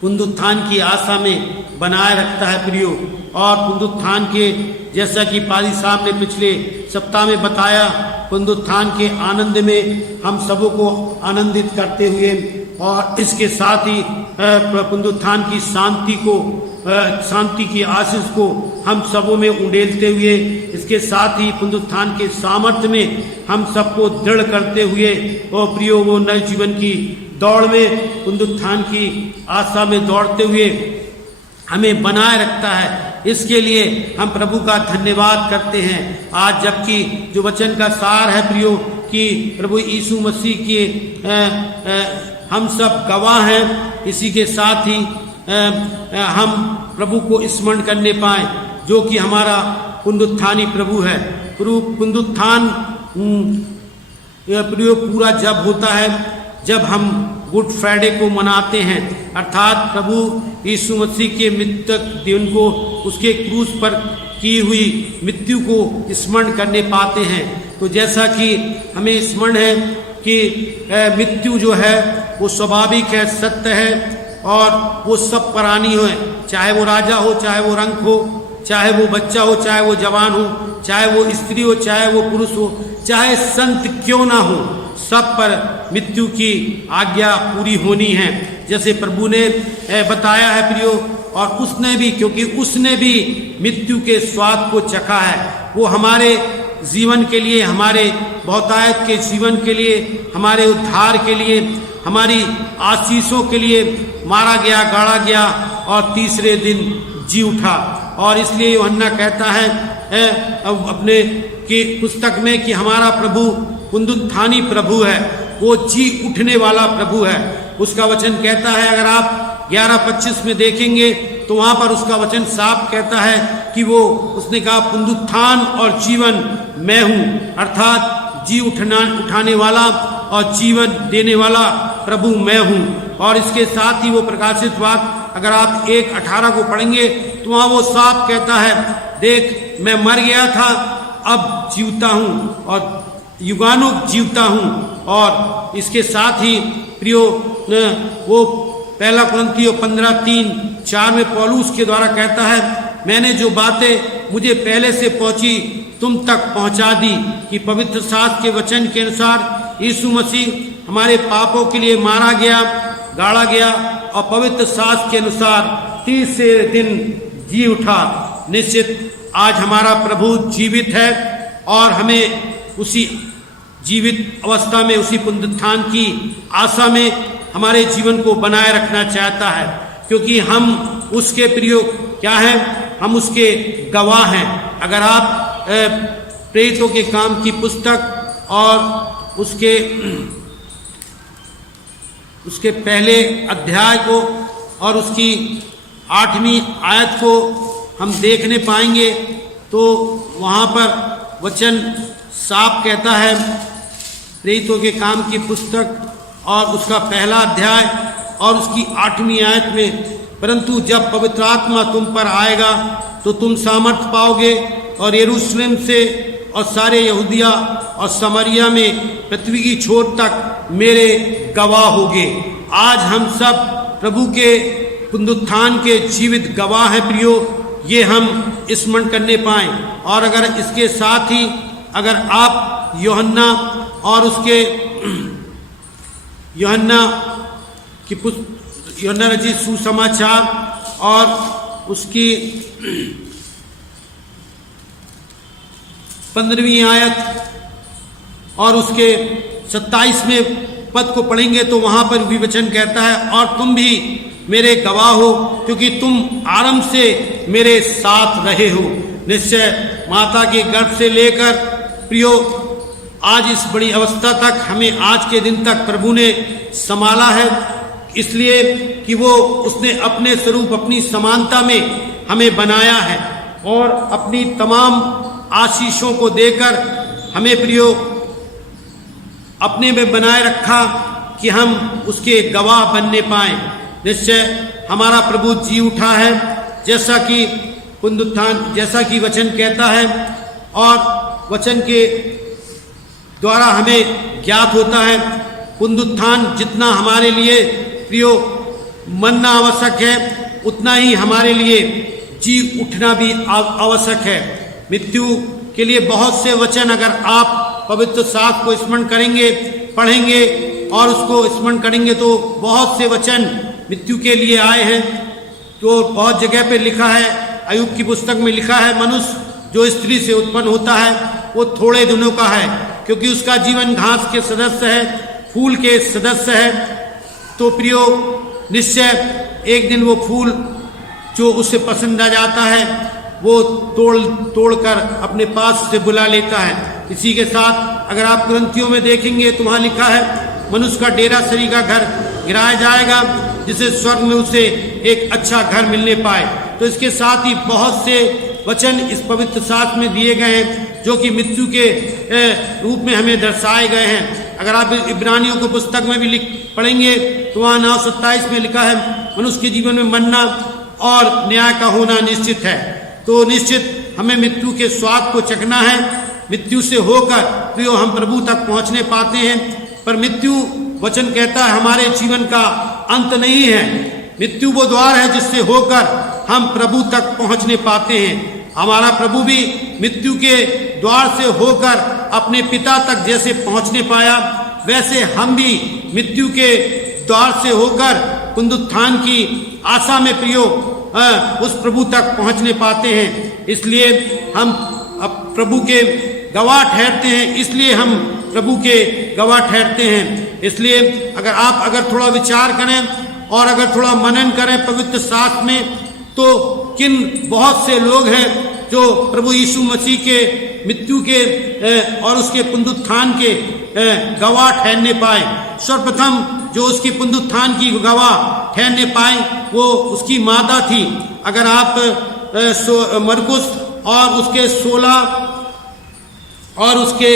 पुनरुत्थान की आशा में बनाए रखता है प्रियो। और पुनरुत्थान के जैसा कि पादी साहब ने पिछले सप्ताह में बताया, पुनरुत्थान के आनंद में हम सबों को आनंदित करते हुए और इसके साथ ही पुनरुत्थान की शांति की आशीष को हम सबों में उंडेलते हुए, इसके साथ ही पुनरुत्थान के सामर्थ्य में हम सबको दृढ़ करते हुए और प्रियो वो नए जीवन की दौड़ में, पुनरुत्थान की आशा में दौड़ते हुए हमें बनाए रखता है। इसके लिए हम प्रभु का धन्यवाद करते हैं। आज जबकि जो वचन का सार है प्रियो कि प्रभु यीशु मसीह के हम सब गवाह हैं, इसी के साथ ही हम प्रभु को स्मरण करने पाए जो कि हमारा पुनरुत्थानी प्रभु है। पुनरुत्थान प्रियो पूरा जब होता है जब हम गुड फ्राइडे को मनाते हैं, अर्थात प्रभु यीशु मसीह के मृतक दिन को, उसके क्रूस पर की हुई मृत्यु को स्मरण करने पाते हैं। तो जैसा कि हमें स्मरण है कि मृत्यु जो है वो स्वाभाविक है, सत्य है और वो सब प्राणी हो, चाहे वो राजा हो, चाहे वो रंक हो, चाहे वो बच्चा हो, चाहे वो जवान हो, चाहे वो स्त्री हो, चाहे वो पुरुष हो, चाहे संत क्यों ना हो, सब पर मृत्यु की आज्ञा पूरी होनी है। जैसे प्रभु ने बताया है प्रियो, और उसने भी, क्योंकि उसने भी मृत्यु के स्वाद को चखा है, वो हमारे जीवन के लिए, हमारे बहुतायत के जीवन के लिए, हमारे उद्धार के लिए, हमारी आशीषों के लिए मारा गया, गाड़ा गया और तीसरे दिन जी उठा। और इसलिए यूहन्ना कहता है अपने की पुस्तक में कि हमारा प्रभु पुनरुत्थानी प्रभु है, वो जी उठने वाला प्रभु है। उसका वचन कहता है, अगर आप 11:25 में देखेंगे तो वहां पर उसका वचन साफ कहता है कि वो, उसने कहा पुनरुत्थान और जीवन मैं हूं, अर्थात जी उठाने वाला और जीवन देने वाला प्रभु मैं हूं। और इसके साथ ही वो प्रकाशित वाक्य अगर आप 1:18 को पढ़ेंगे तो वहां वो साफ कहता है, देख मैं मर गया था, अब जीवता हूं और युगानुग जीवता हूं। और इसके साथ ही प्रियो वो पहला कुरिन्थियों 15:3-4 में पौलुस के द्वारा कहता है, मैंने जो बातें मुझे पहले से पहुंची तुम तक पहुंचा दी कि पवित्र शास्त्र के वचन के अनुसार यीशु मसीह हमारे पापों के लिए मारा गया, गाड़ा गया और पवित्र शास्त्र के अनुसार तीसरे दिन जी उठा। निश्चित आज हमारा प्रभु जीवित है और हमें उसी जीवित अवस्था में, उसी पुनरुत्थान की आशा में हमारे जीवन को बनाए रखना चाहता है, क्योंकि हम उसके प्रियो क्या हैं, हम उसके गवाह हैं। अगर आप प्रेरितों के काम की पुस्तक और उसके पहले अध्याय को और उसकी 8वीं आयत को हम देखने पाएंगे तो वहाँ पर वचन साफ कहता है, प्रेरितों के काम की पुस्तक और उसका पहला अध्याय और उसकी 8वीं आयत में, परंतु जब पवित्र आत्मा तुम पर आएगा तो तुम सामर्थ पाओगे और यरूशलेम से और सारे यहूदिया और समरिया में पृथ्वी की छोर तक मेरे गवाह होगे। आज हम सब प्रभु के पुनरुत्थान के जीवित गवाह हैं प्रियो, ये हम स्मरण करने पाएं। और अगर इसके साथ ही अगर आप यूहन्ना और उसके यूहन्ना रचित सुसमाचार और उसकी 15वीं आयत और उसके 27वें पद को पढ़ेंगे तो वहां पर भी वचन कहता है, और तुम भी मेरे गवाह हो क्योंकि तुम आरंभ से मेरे साथ रहे हो। निश्चय माता के गर्भ से लेकर प्रियो आज इस बड़ी अवस्था तक, हमें आज के दिन तक प्रभु ने संभाला है, इसलिए कि वो उसने अपने स्वरूप, अपनी समानता में हमें बनाया है और अपनी तमाम आशीषों को देकर हमें प्रियो अपने में बनाए रखा कि हम उसके गवाह बनने पाएं। निश्चय हमारा प्रभु जी उठा है, जैसा कि पुनरुत्थान, जैसा कि वचन कहता है, और वचन के द्वारा हमें ज्ञात होता है पुनरुत्थान जितना हमारे लिए प्रियो मनना आवश्यक है, उतना ही हमारे लिए जी उठना भी आवश्यक है। मृत्यु के लिए बहुत से वचन अगर आप पवित्र शास्त्र को स्मरण करेंगे, पढ़ेंगे और उसको स्मरण करेंगे तो बहुत से वचन मृत्यु के लिए आए हैं। तो बहुत जगह पे लिखा है, अय्यूब की पुस्तक में लिखा है, मनुष्य जो स्त्री से उत्पन्न होता है वो थोड़े दिनों का है, क्योंकि उसका जीवन घास के सदस्य है, फूल के सदस्य है। तो प्रियो निश्चय एक दिन वो फूल जो उसे पसंद आ जाता है वो तोड़कर अपने पास से बुला लेता है। इसी के साथ अगर आप ग्रंथियों में देखेंगे तो वहाँ लिखा है मनुष्य का डेरा सरी का घर गिराया जाएगा, जिसे स्वर्ग में उसे एक अच्छा घर मिलने पाए। तो इसके साथ ही बहुत से वचन इस पवित्र शास्त्र में दिए गए हैं जो कि मृत्यु के रूप में हमें दर्शाए गए हैं। अगर आप इब्रानियों की पुस्तक में भी पढ़ेंगे तो वहाँ 9:27 में लिखा है मनुष्य के जीवन में मरना और न्याय का होना निश्चित है। तो निश्चित हमें मृत्यु के स्वाद को चखना है। मृत्यु से होकर प्रियो हम प्रभु तक पहुँचने पाते हैं, पर मृत्यु वचन कहता है हमारे जीवन का अंत नहीं है। मृत्यु वो द्वार है जिससे होकर हम प्रभु तक पहुंचने पाते हैं। हमारा प्रभु भी मृत्यु के द्वार से होकर अपने पिता तक जैसे पहुंचने पाया, वैसे हम भी मृत्यु के द्वार से होकर पुनरुत्थान की आशा में प्रियो उस प्रभु तक पहुंचने पाते हैं। इसलिए हम अब प्रभु के गवाह ठहरते हैं, इसलिए हम प्रभु के गवाह ठहरते हैं। इसलिए अगर थोड़ा विचार करें और अगर थोड़ा मनन करें पवित्र शास्त्र में, तो किन बहुत से लोग हैं जो प्रभु यीशु मसीह के मृत्यु के और उसके पुनरुत्थान के गवाह ठहरने पाए। सर्वप्रथम जो उसकी पुनरुत्थान की गवाह ठहरने पाए वो उसकी माता थी। अगर आप मरकुस और उसके 16 और उसके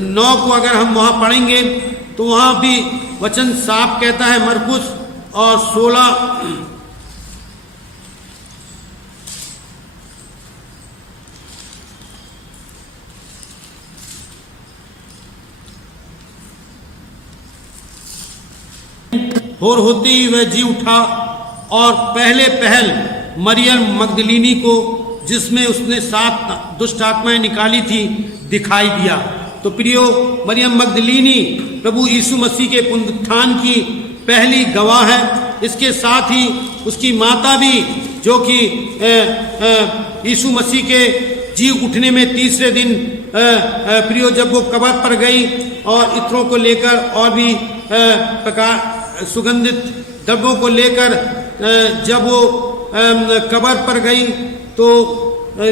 9 को अगर हम वहाँ पढ़ेंगे तो वहाँ भी वचन साफ कहता है, मरकुस और 16 और होते ही वह जी उठा और पहले पहल मरियम मगदलीनी को, जिसमें उसने 7 दुष्ट आत्माएं निकाली थी, दिखाई दिया। तो प्रियो मरियम मगदलीनी प्रभु यीशु मसीह के पुनरुत्थान की पहली गवाह है। इसके साथ ही उसकी माता भी, जो कि यीशु मसीह के जी उठने में तीसरे दिन प्रियो जब वो कब्र पर गई और इत्रों को लेकर और भी प्रकार सुगंधित द्रव्यों को लेकर जब वो कब्र पर गई, तो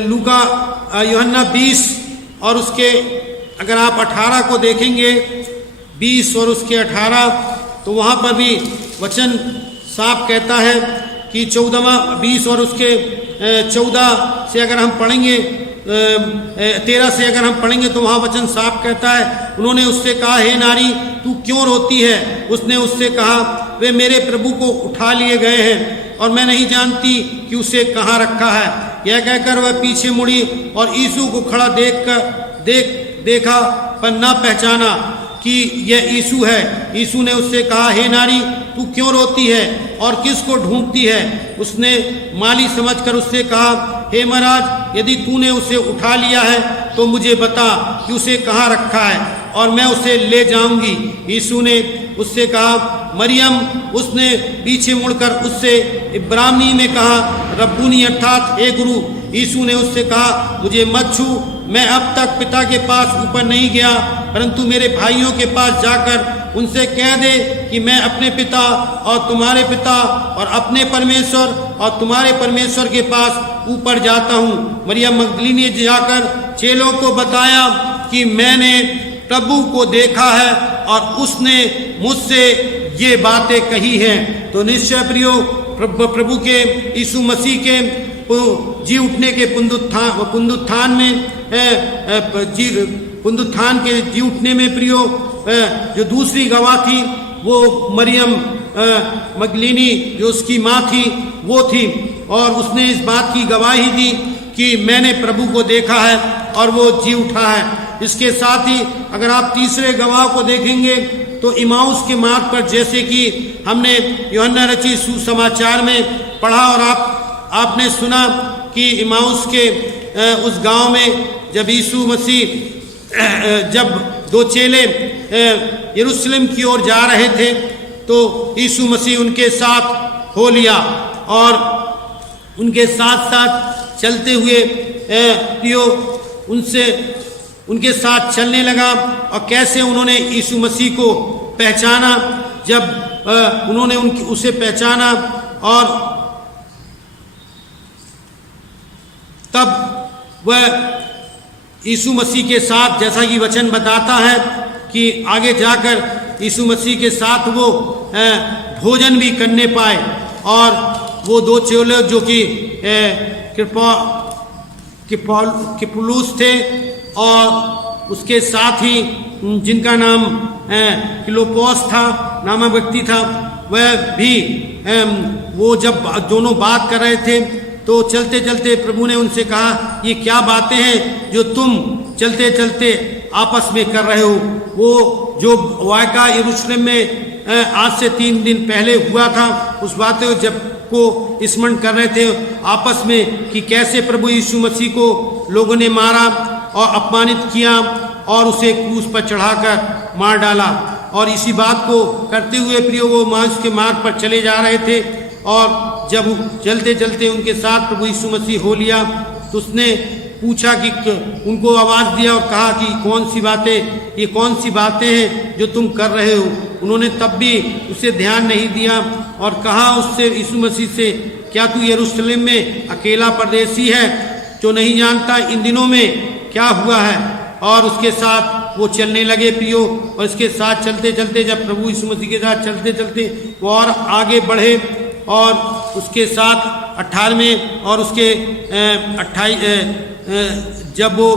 लूका यूहन्ना 20 और उसके अगर आप 18 को देखेंगे, 20 और उसके 18, तो वहाँ पर भी वचन साफ कहता है कि 20 और उसके 14 से अगर हम पढ़ेंगे, 13 से अगर हम पढ़ेंगे तो वहाँ वचन साफ कहता है, उन्होंने उससे कहा, हे नारी तू क्यों रोती है? उसने उससे कहा, वे मेरे प्रभु को उठा लिए गए हैं और मैं नहीं जानती कि उसे कहाँ रखा है। यह कहकर वह पीछे मुड़ी और यीशु को खड़ा देखा पर न पहचाना कि यह यीशु है। यीशु ने उससे कहा, हे नारी तू क्यों रोती है और किसको ढूंढती है? उसने माली समझकर उससे कहा, हे महाराज, यदि तूने उसे उठा लिया है तो मुझे बता कि उसे कहाँ रखा है और मैं उसे ले जाऊंगी। यीशु ने उससे कहा, मरियम। उसने पीछे मुड़कर उससे इब्रानी में कहा, रब्बूनी, अर्थात हे गुरु। यीशु ने उससे कहा, मुझे मत छू, मैं अब तक पिता के पास ऊपर नहीं गया, परंतु मेरे भाइयों के पास जाकर उनसे कह दे कि मैं अपने पिता और तुम्हारे पिता और अपने परमेश्वर और तुम्हारे परमेश्वर के पास ऊपर जाता हूँ। मरियम मगदलीनी ने जाकर चेलों को बताया कि मैंने प्रभु को देखा है और उसने मुझसे ये बातें कही हैं। तो निश्चय प्रियो, प्रभु के यीशु मसीह के जी उठने के पुनरुत्थान में पुनरुत्थान के जी उठने में प्रियो जो दूसरी गवाह थी वो मरियम मगदलीनी जो उसकी माँ थी वो थी, और उसने इस बात की गवाही दी कि मैंने प्रभु को देखा है और वो जी उठा है। इसके साथ ही अगर आप तीसरे गवाह को देखेंगे तो इमाउस के मार्ग पर, जैसे कि हमने यूहन्ना रचित सुसमाचार में पढ़ा और आपने सुना कि इमाउस के उस गांव में जब यीशु मसीह जब दो चेले यरूशलेम की ओर जा रहे थे तो यीशु मसीह उनके साथ हो लिया और उनके साथ साथ चलते हुए प्रियो उनके साथ चलने लगा। और कैसे उन्होंने यीशु मसीह को पहचाना, जब उन्होंने उसे पहचाना और तब वह यीशु मसीह के साथ, जैसा कि वचन बताता है कि आगे जाकर यीशु मसीह के साथ वो भोजन भी करने पाए। और वो दो चेले जो कि किपुलुस थे और उसके साथ ही जिनका नाम क्लोपोस था नामक व्यक्ति था, वह भी वो जब दोनों बात कर रहे थे तो चलते चलते प्रभु ने उनसे कहा, ये क्या बातें हैं जो तुम चलते चलते आपस में कर रहे हो। वो जो वाक़या यरूशलेम में आज से 3 दिन पहले हुआ था, उस बातें जब को स्मरण कर रहे थे आपस में कि कैसे प्रभु यीशु मसीह को लोगों ने मारा और अपमानित किया और उसे क्रूस पर चढ़ाकर मार डाला। और इसी बात को करते हुए प्रियो वो मांस के मार्ग पर चले जा रहे थे और जब चलते चलते उनके साथ प्रभु यीशु मसीह हो लिया तो उसने पूछा कि उनको आवाज़ दिया और कहा कि ये कौन सी बातें हैं जो तुम कर रहे हो। उन्होंने तब भी उसे ध्यान नहीं दिया और कहा उससे यीशु मसीह से, क्या तू यरूशलेम में अकेला परदेसी है जो नहीं जानता इन दिनों में क्या हुआ है। और उसके साथ वो चलने लगे प्रियो, और इसके साथ चलते चलते जब प्रभु यीशु मसीह के साथ चलते चलते वो और आगे बढ़े और उसके साथ 18वें और उसके 28 जब वो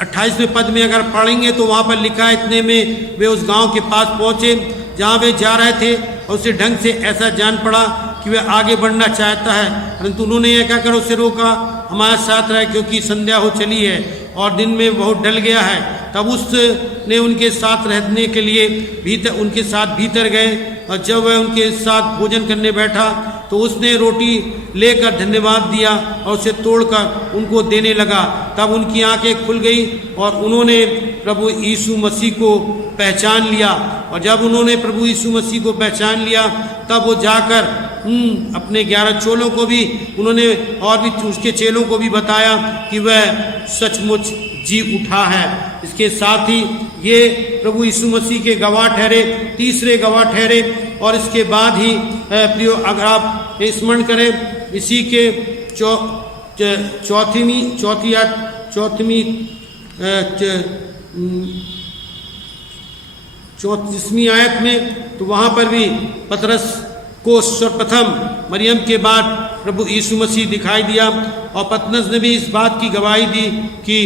28वें पद में अगर पढ़ेंगे तो वहाँ पर लिखा है, इतने में वे उस गांव के पास पहुँचे जहाँ वे जा रहे थे और उसे ढंग से ऐसा जान पड़ा कि वह आगे बढ़ना चाहता है, परंतु उन्होंने यह कहकर उसे रोका, हमारे साथ रहे क्योंकि संध्या हो चली है और दिन में बहुत डल गया है। तब उसने उनके साथ रहने के लिए उनके साथ भीतर गए और जब वह उनके साथ भोजन करने बैठा तो उसने रोटी लेकर धन्यवाद दिया और उसे तोड़कर उनको देने लगा। तब उनकी आंखें खुल गई और उन्होंने प्रभु यीशु मसीह को पहचान लिया। और जब उन्होंने प्रभु यीशु मसीह को पहचान लिया तब वो जाकर अपने 11 चेलों को भी उन्होंने और भी उसके चेलों को भी बताया कि वह सचमुच जी उठा है। इसके साथ ही ये प्रभु यीशु मसीह के गवाह ठहरे, तीसरे गवाह ठहरे। और इसके बाद ही प्रियो अगर आप स्मरण करें इसी के चौतीसवीं आयत में, तो वहाँ पर भी पतरस को सर्वप्रथम मरियम के बाद प्रभु यीशु मसीह दिखाई दिया और पतरस ने भी इस बात की गवाही दी कि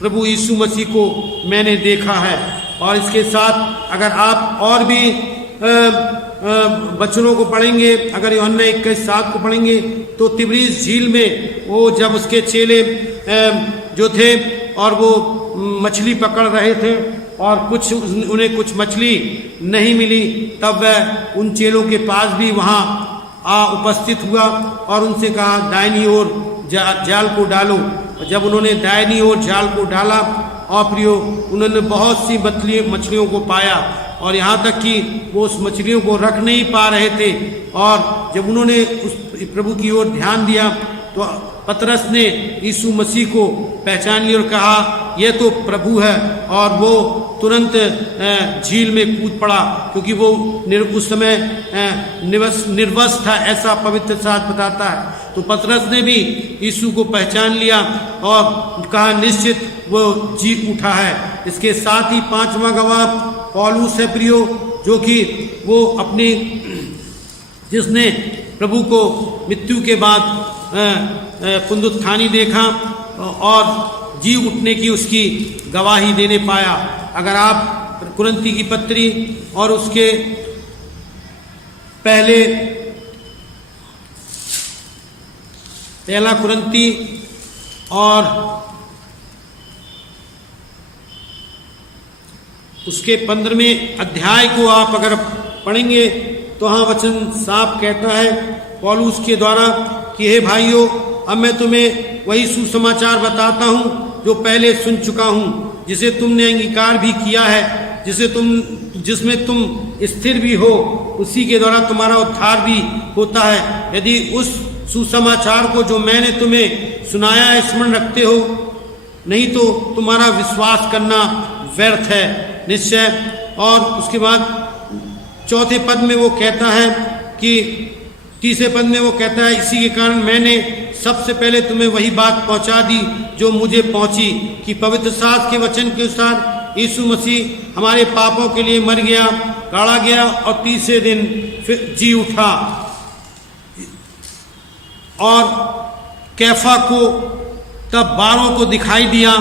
प्रभु यीशु मसीह को मैंने देखा है। और इसके साथ अगर आप और भी वचनों को पढ़ेंगे, अगर यूहन्ना 21:7 को पढ़ेंगे तो तिबरिस झील में वो जब उसके चेले जो थे और वो मछली पकड़ रहे थे और उन्हें कुछ मछली नहीं मिली, तब वह उन चेलों के पास भी वहाँ उपस्थित हुआ और उनसे कहा दाहिनी ओर जाल को डालो। और जब उन्होंने दाहिनी ओर जाल को डाला और प्रियो उन्होंने बहुत सी मछलियों को पाया और यहाँ तक कि वो उस मछलियों को रख नहीं पा रहे थे। और जब उन्होंने उस प्रभु की ओर ध्यान दिया तो पतरस ने यीशु मसीह को पहचान लिया और कहा यह तो प्रभु है, और वो तुरंत झील में कूद पड़ा क्योंकि वो उस समय निर्वस्त्र था, ऐसा पवित्र शास्त्र बताता है। तो पतरस ने भी यीशु को पहचान लिया और कहा निश्चित वो जी उठा है। इसके साथ ही 5वां गवाह पौलुस है प्रियो, जो कि वो अपनी जिसने प्रभु को मृत्यु के बाद पुनरुत्थानी देखा और जी उठने की उसकी गवाही देने पाया। अगर आप कुरिन्ती की पत्री और उसके पहला कुरिन्ती और उसके 15वें अध्याय को आप अगर पढ़ेंगे तो हाँ वचन साफ कहता है पौलुस के द्वारा कि हे भाइयों, अब मैं तुम्हें वही सुसमाचार बताता हूँ जो पहले सुन चुका हूँ, जिसे तुमने अंगीकार भी किया है, जिसमें तुम स्थिर भी हो, उसी के द्वारा तुम्हारा उद्धार भी होता है, यदि उस सुसमाचार को जो मैंने तुम्हें सुनाया है स्मरण रखते हो, नहीं तो तुम्हारा विश्वास करना व्यर्थ है निश्चय। और उसके बाद चौथे पद में वो कहता है कि तीसरे पद में वो कहता है, इसी के कारण मैंने सबसे पहले तुम्हें वही बात पहुंचा दी जो मुझे पहुंची कि पवित्र शास्त्र के वचन के अनुसार यीशु मसीह हमारे पापों के लिए मर गया, गाड़ा गया और तीसरे दिन फिर जी उठा। और कैफा को तब 12 को दिखाई दिया,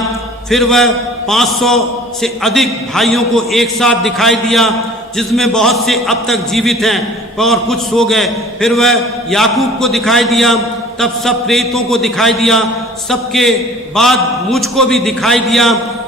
फिर वह 500 से अधिक भाइयों को एक साथ दिखाई दिया, जिसमें बहुत से अब तक जीवित हैं और कुछ सो गए। फिर वह याकूब को दिखाई दिया, तब सब प्रेरितों को दिखाई दिया, सबके बाद मुझको भी दिखाई दिया,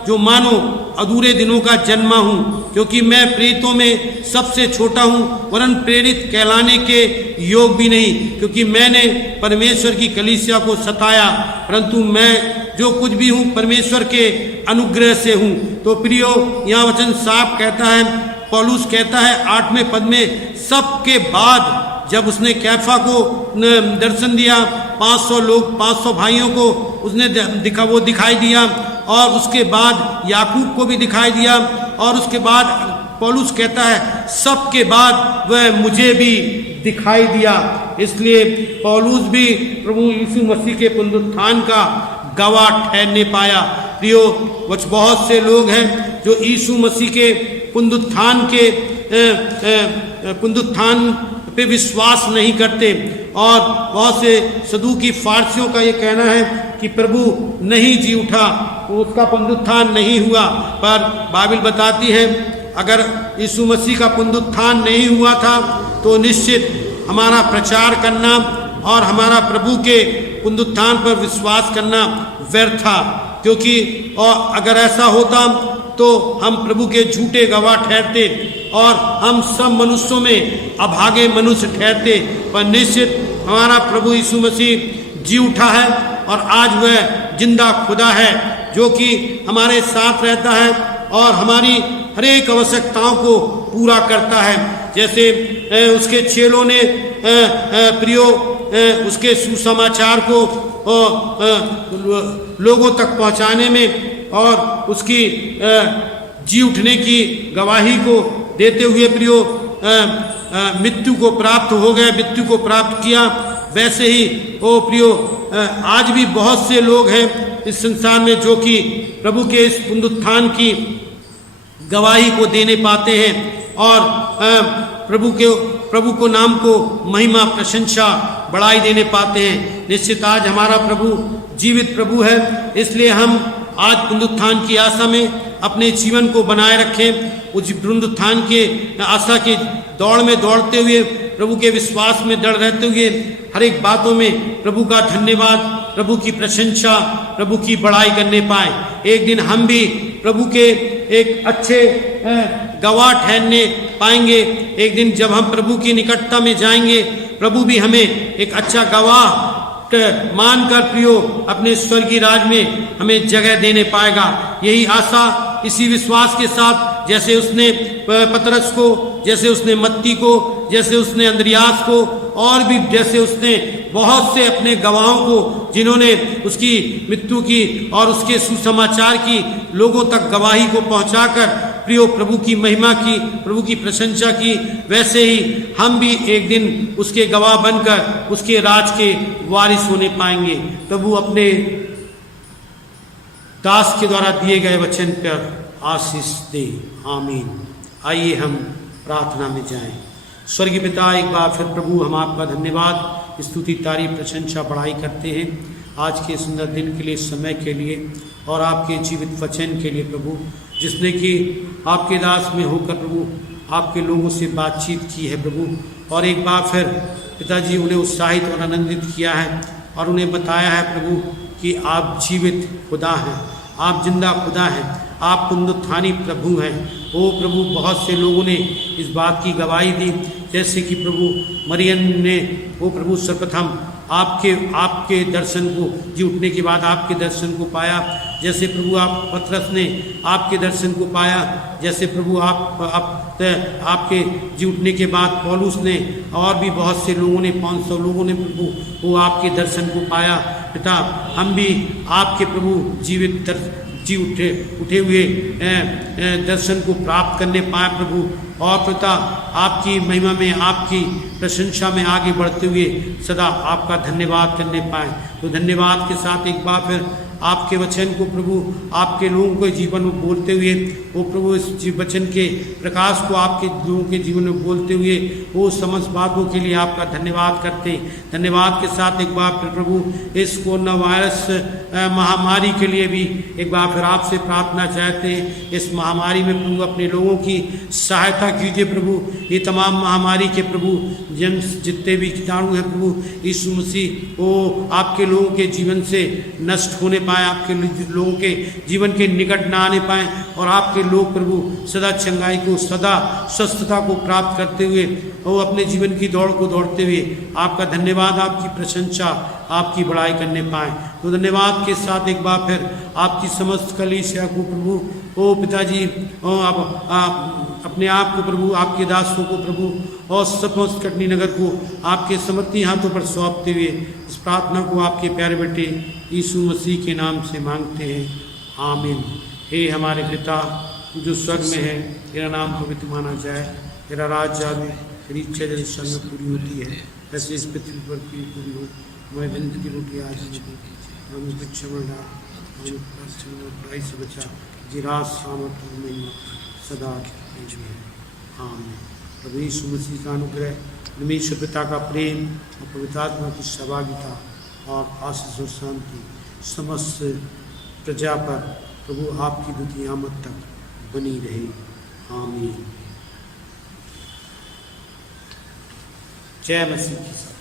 जो मानो अधूरे दिनों का जन्मा हूँ, क्योंकि मैं प्रेरितों में सबसे छोटा हूँ, वरन प्रेरित कहलाने के योग भी नहीं, क्योंकि मैंने परमेश्वर की कलीसिया को सताया, परंतु मैं जो कुछ भी हूँ परमेश्वर के अनुग्रह से हूँ। तो प्रियो, यहाँ वचन साफ कहता है, पौलुस कहता है 8वें पद में, सबके बाद जब उसने कैफा को दर्शन दिया, 500 भाइयों को उसने दिखाई दिया, और उसके बाद याकूब को भी दिखाई दिया, और उसके बाद पौलुस कहता है सबके बाद वह मुझे भी दिखाई दिया। इसलिए पौलुस भी प्रभु यीशु मसीह के पुनरुत्थान का गवाह ठहरने पाया। प्रियो, बहुत से लोग हैं जो यीशु मसीह के पुनरुत्थान पे विश्वास नहीं करते, और बहुत से सदूकी फारसियों का ये कहना है कि प्रभु नहीं जी उठा, उसका पुनरुत्थान नहीं हुआ। पर बाइबल बताती है अगर यीशु मसीह का पुनरुत्थान नहीं हुआ था तो निश्चित हमारा प्रचार करना और हमारा प्रभु के पुनरुत्थान पर विश्वास करना व्यर्थ था, क्योंकि और अगर ऐसा होता तो हम प्रभु के झूठे गवाह ठहरते और हम सब मनुष्यों में अभागे मनुष्य ठहरते। पर निश्चित हमारा प्रभु यीशु मसीह जी उठा है और आज वह जिंदा खुदा है, जो कि हमारे साथ रहता है और हमारी हर एक आवश्यकताओं को पूरा करता है। जैसे उसके चेलों ने प्रियो उसके सुसमाचार को लोगों तक पहुंचाने में और उसकी जी उठने की गवाही को देते हुए प्रियो मृत्यु को प्राप्त हो गए, मृत्यु को प्राप्त किया। वैसे ही ओ प्रियो आज भी बहुत से लोग हैं इस संसार में जो कि प्रभु के इस पुनरुत्थान की गवाही को देने पाते हैं और प्रभु को नाम को महिमा प्रशंसा बढ़ाई देने पाते हैं। निश्चित आज हमारा प्रभु जीवित प्रभु है, इसलिए हम आज पुनरुत्थान की आशा में अपने जीवन को बनाए रखें। उस पुनरुत्थान के आशा की दौड़ में दौड़ते हुए, प्रभु के विश्वास में दृढ़ रहते हुए हर एक बातों में प्रभु का धन्यवाद, प्रभु की प्रशंसा, प्रभु की बड़ाई करने पाए। एक दिन हम भी प्रभु के एक अच्छे गवाह ठहरने पाएंगे। एक दिन जब हम प्रभु की निकटता में जाएंगे, प्रभु भी हमें एक अच्छा गवाह मानकर प्रियो अपने स्वर्गीय राज में हमें जगह देने पाएगा। यही आशा, इसी विश्वास के साथ जैसे उसने पतरस को, जैसे उसने मत्ती को, जैसे उसने अंद्रियास को और भी जैसे उसने बहुत से अपने गवाहों को जिन्होंने उसकी मृत्यु की और उसके सुसमाचार की लोगों तक गवाही को पहुंचाकर प्रियो प्रभु की महिमा की, प्रभु की प्रशंसा की, वैसे ही हम भी एक दिन उसके गवाह बनकर उसके राज के वारिस होने पाएंगे। प्रभु अपने दास के द्वारा दिए गए वचन पर आशीष दे, आमीन। आइए हम प्रार्थना में जाएं। स्वर्गीय पिता, एक बार फिर प्रभु हम आपका धन्यवाद, स्तुति, तारीफ, प्रशंसा, बढ़ाई करते हैं। आज के सुंदर दिन के लिए, समय के लिए और आपके जीवित वचन के लिए प्रभु, जिसने कि आपके दास में होकर प्रभु आपके लोगों से बातचीत की है प्रभु, और एक बार फिर पिताजी उन्हें उत्साहित और आनंदित किया है और उन्हें बताया है प्रभु कि आप जीवित खुदा हैं, आप जिंदा खुदा हैं, आप पुनरुत्थानी प्रभु हैं। ओ प्रभु, बहुत से लोगों ने इस बात की गवाही दी, जैसे कि प्रभु मरियम ने वो प्रभु सर्वप्रथम आपके दर्शन को, जी उठने के बाद आपके दर्शन को पाया, जैसे प्रभु आप पतरस ने आपके दर्शन को पाया, जैसे प्रभु आपके जी उठने के बाद पौलुस ने, और भी बहुत से लोगों ने, 500 लोगों ने प्रभु वो आपके दर्शन को पाया। पिता, हम भी आपके प्रभु जीवित जी उठे हुए दर्शन को प्राप्त करने पाए प्रभु, और पिता आपकी महिमा में, आपकी प्रशंसा में आगे बढ़ते हुए सदा आपका धन्यवाद करने पाए। तो धन्यवाद के साथ एक बार फिर आपके वचन को प्रभु आपके लोगों के जीवन में बोलते हुए, वो प्रभु इस वचन के प्रकाश को आपके लोगों के जीवन में बोलते हुए वो समस्त बातों के लिए आपका धन्यवाद करते। धन्यवाद के साथ एक बार फिर प्रभु इस कोरोना वायरस महामारी के लिए भी एक बार फिर आपसे प्रार्थना चाहते हैं। इस महामारी में प्रभु अपने लोगों की सहायता कीजिए प्रभु। ये तमाम महामारी के प्रभु जितने भी कीटाणु हैं प्रभु यीशु मसीह, वो आपके लोगों के जीवन से नष्ट होने पाए, आपके लोगों के जीवन के निकट ना आने पाए, और आपके लोग प्रभु सदा चंगाई को, सदा स्वस्थता को प्राप्त करते हुए वो अपने जीवन की दौड़ को दौड़ते हुए आपका धन्यवाद, आपकी प्रशंसा, आपकी बड़ाई करने पाए। तो धन्यवाद के साथ एक बार फिर आपकी समस्त कलीसिया को प्रभु, ओ पिताजी, आप अपने आप को प्रभु, आपके दासों को प्रभु, और समस्त कटनी नगर को आपके समर्थी हाथों पर सौंपते हुए इस प्रार्थना को आपके प्यारे बेटे यीशु मसीह के नाम से मांगते हैं, आमीन। हे हमारे पिता जो स्वर्ग में है, तेरा नाम पवित्र माना जाए, तेरा राज्य आवे, तेरी इच्छा जैसे स्वर्ग में पूरी होती है वैसे इस पृथ्वी पर भी पूरी हो। हमारे दिन की रोटी आज हमें बुराई से बचा, जिराज सामर्थ में सदा आमीन। प्रभु यीशु मसीह का अनुग्रह, परमेश्वर पिता का प्रेम और पवित्र आत्मा की सहभागिता और आशीष और शांति समस्त प्रजा पर प्रभु आपकी द्वितीय आमद तक बनी रहे, आमीन। जय मसीह की।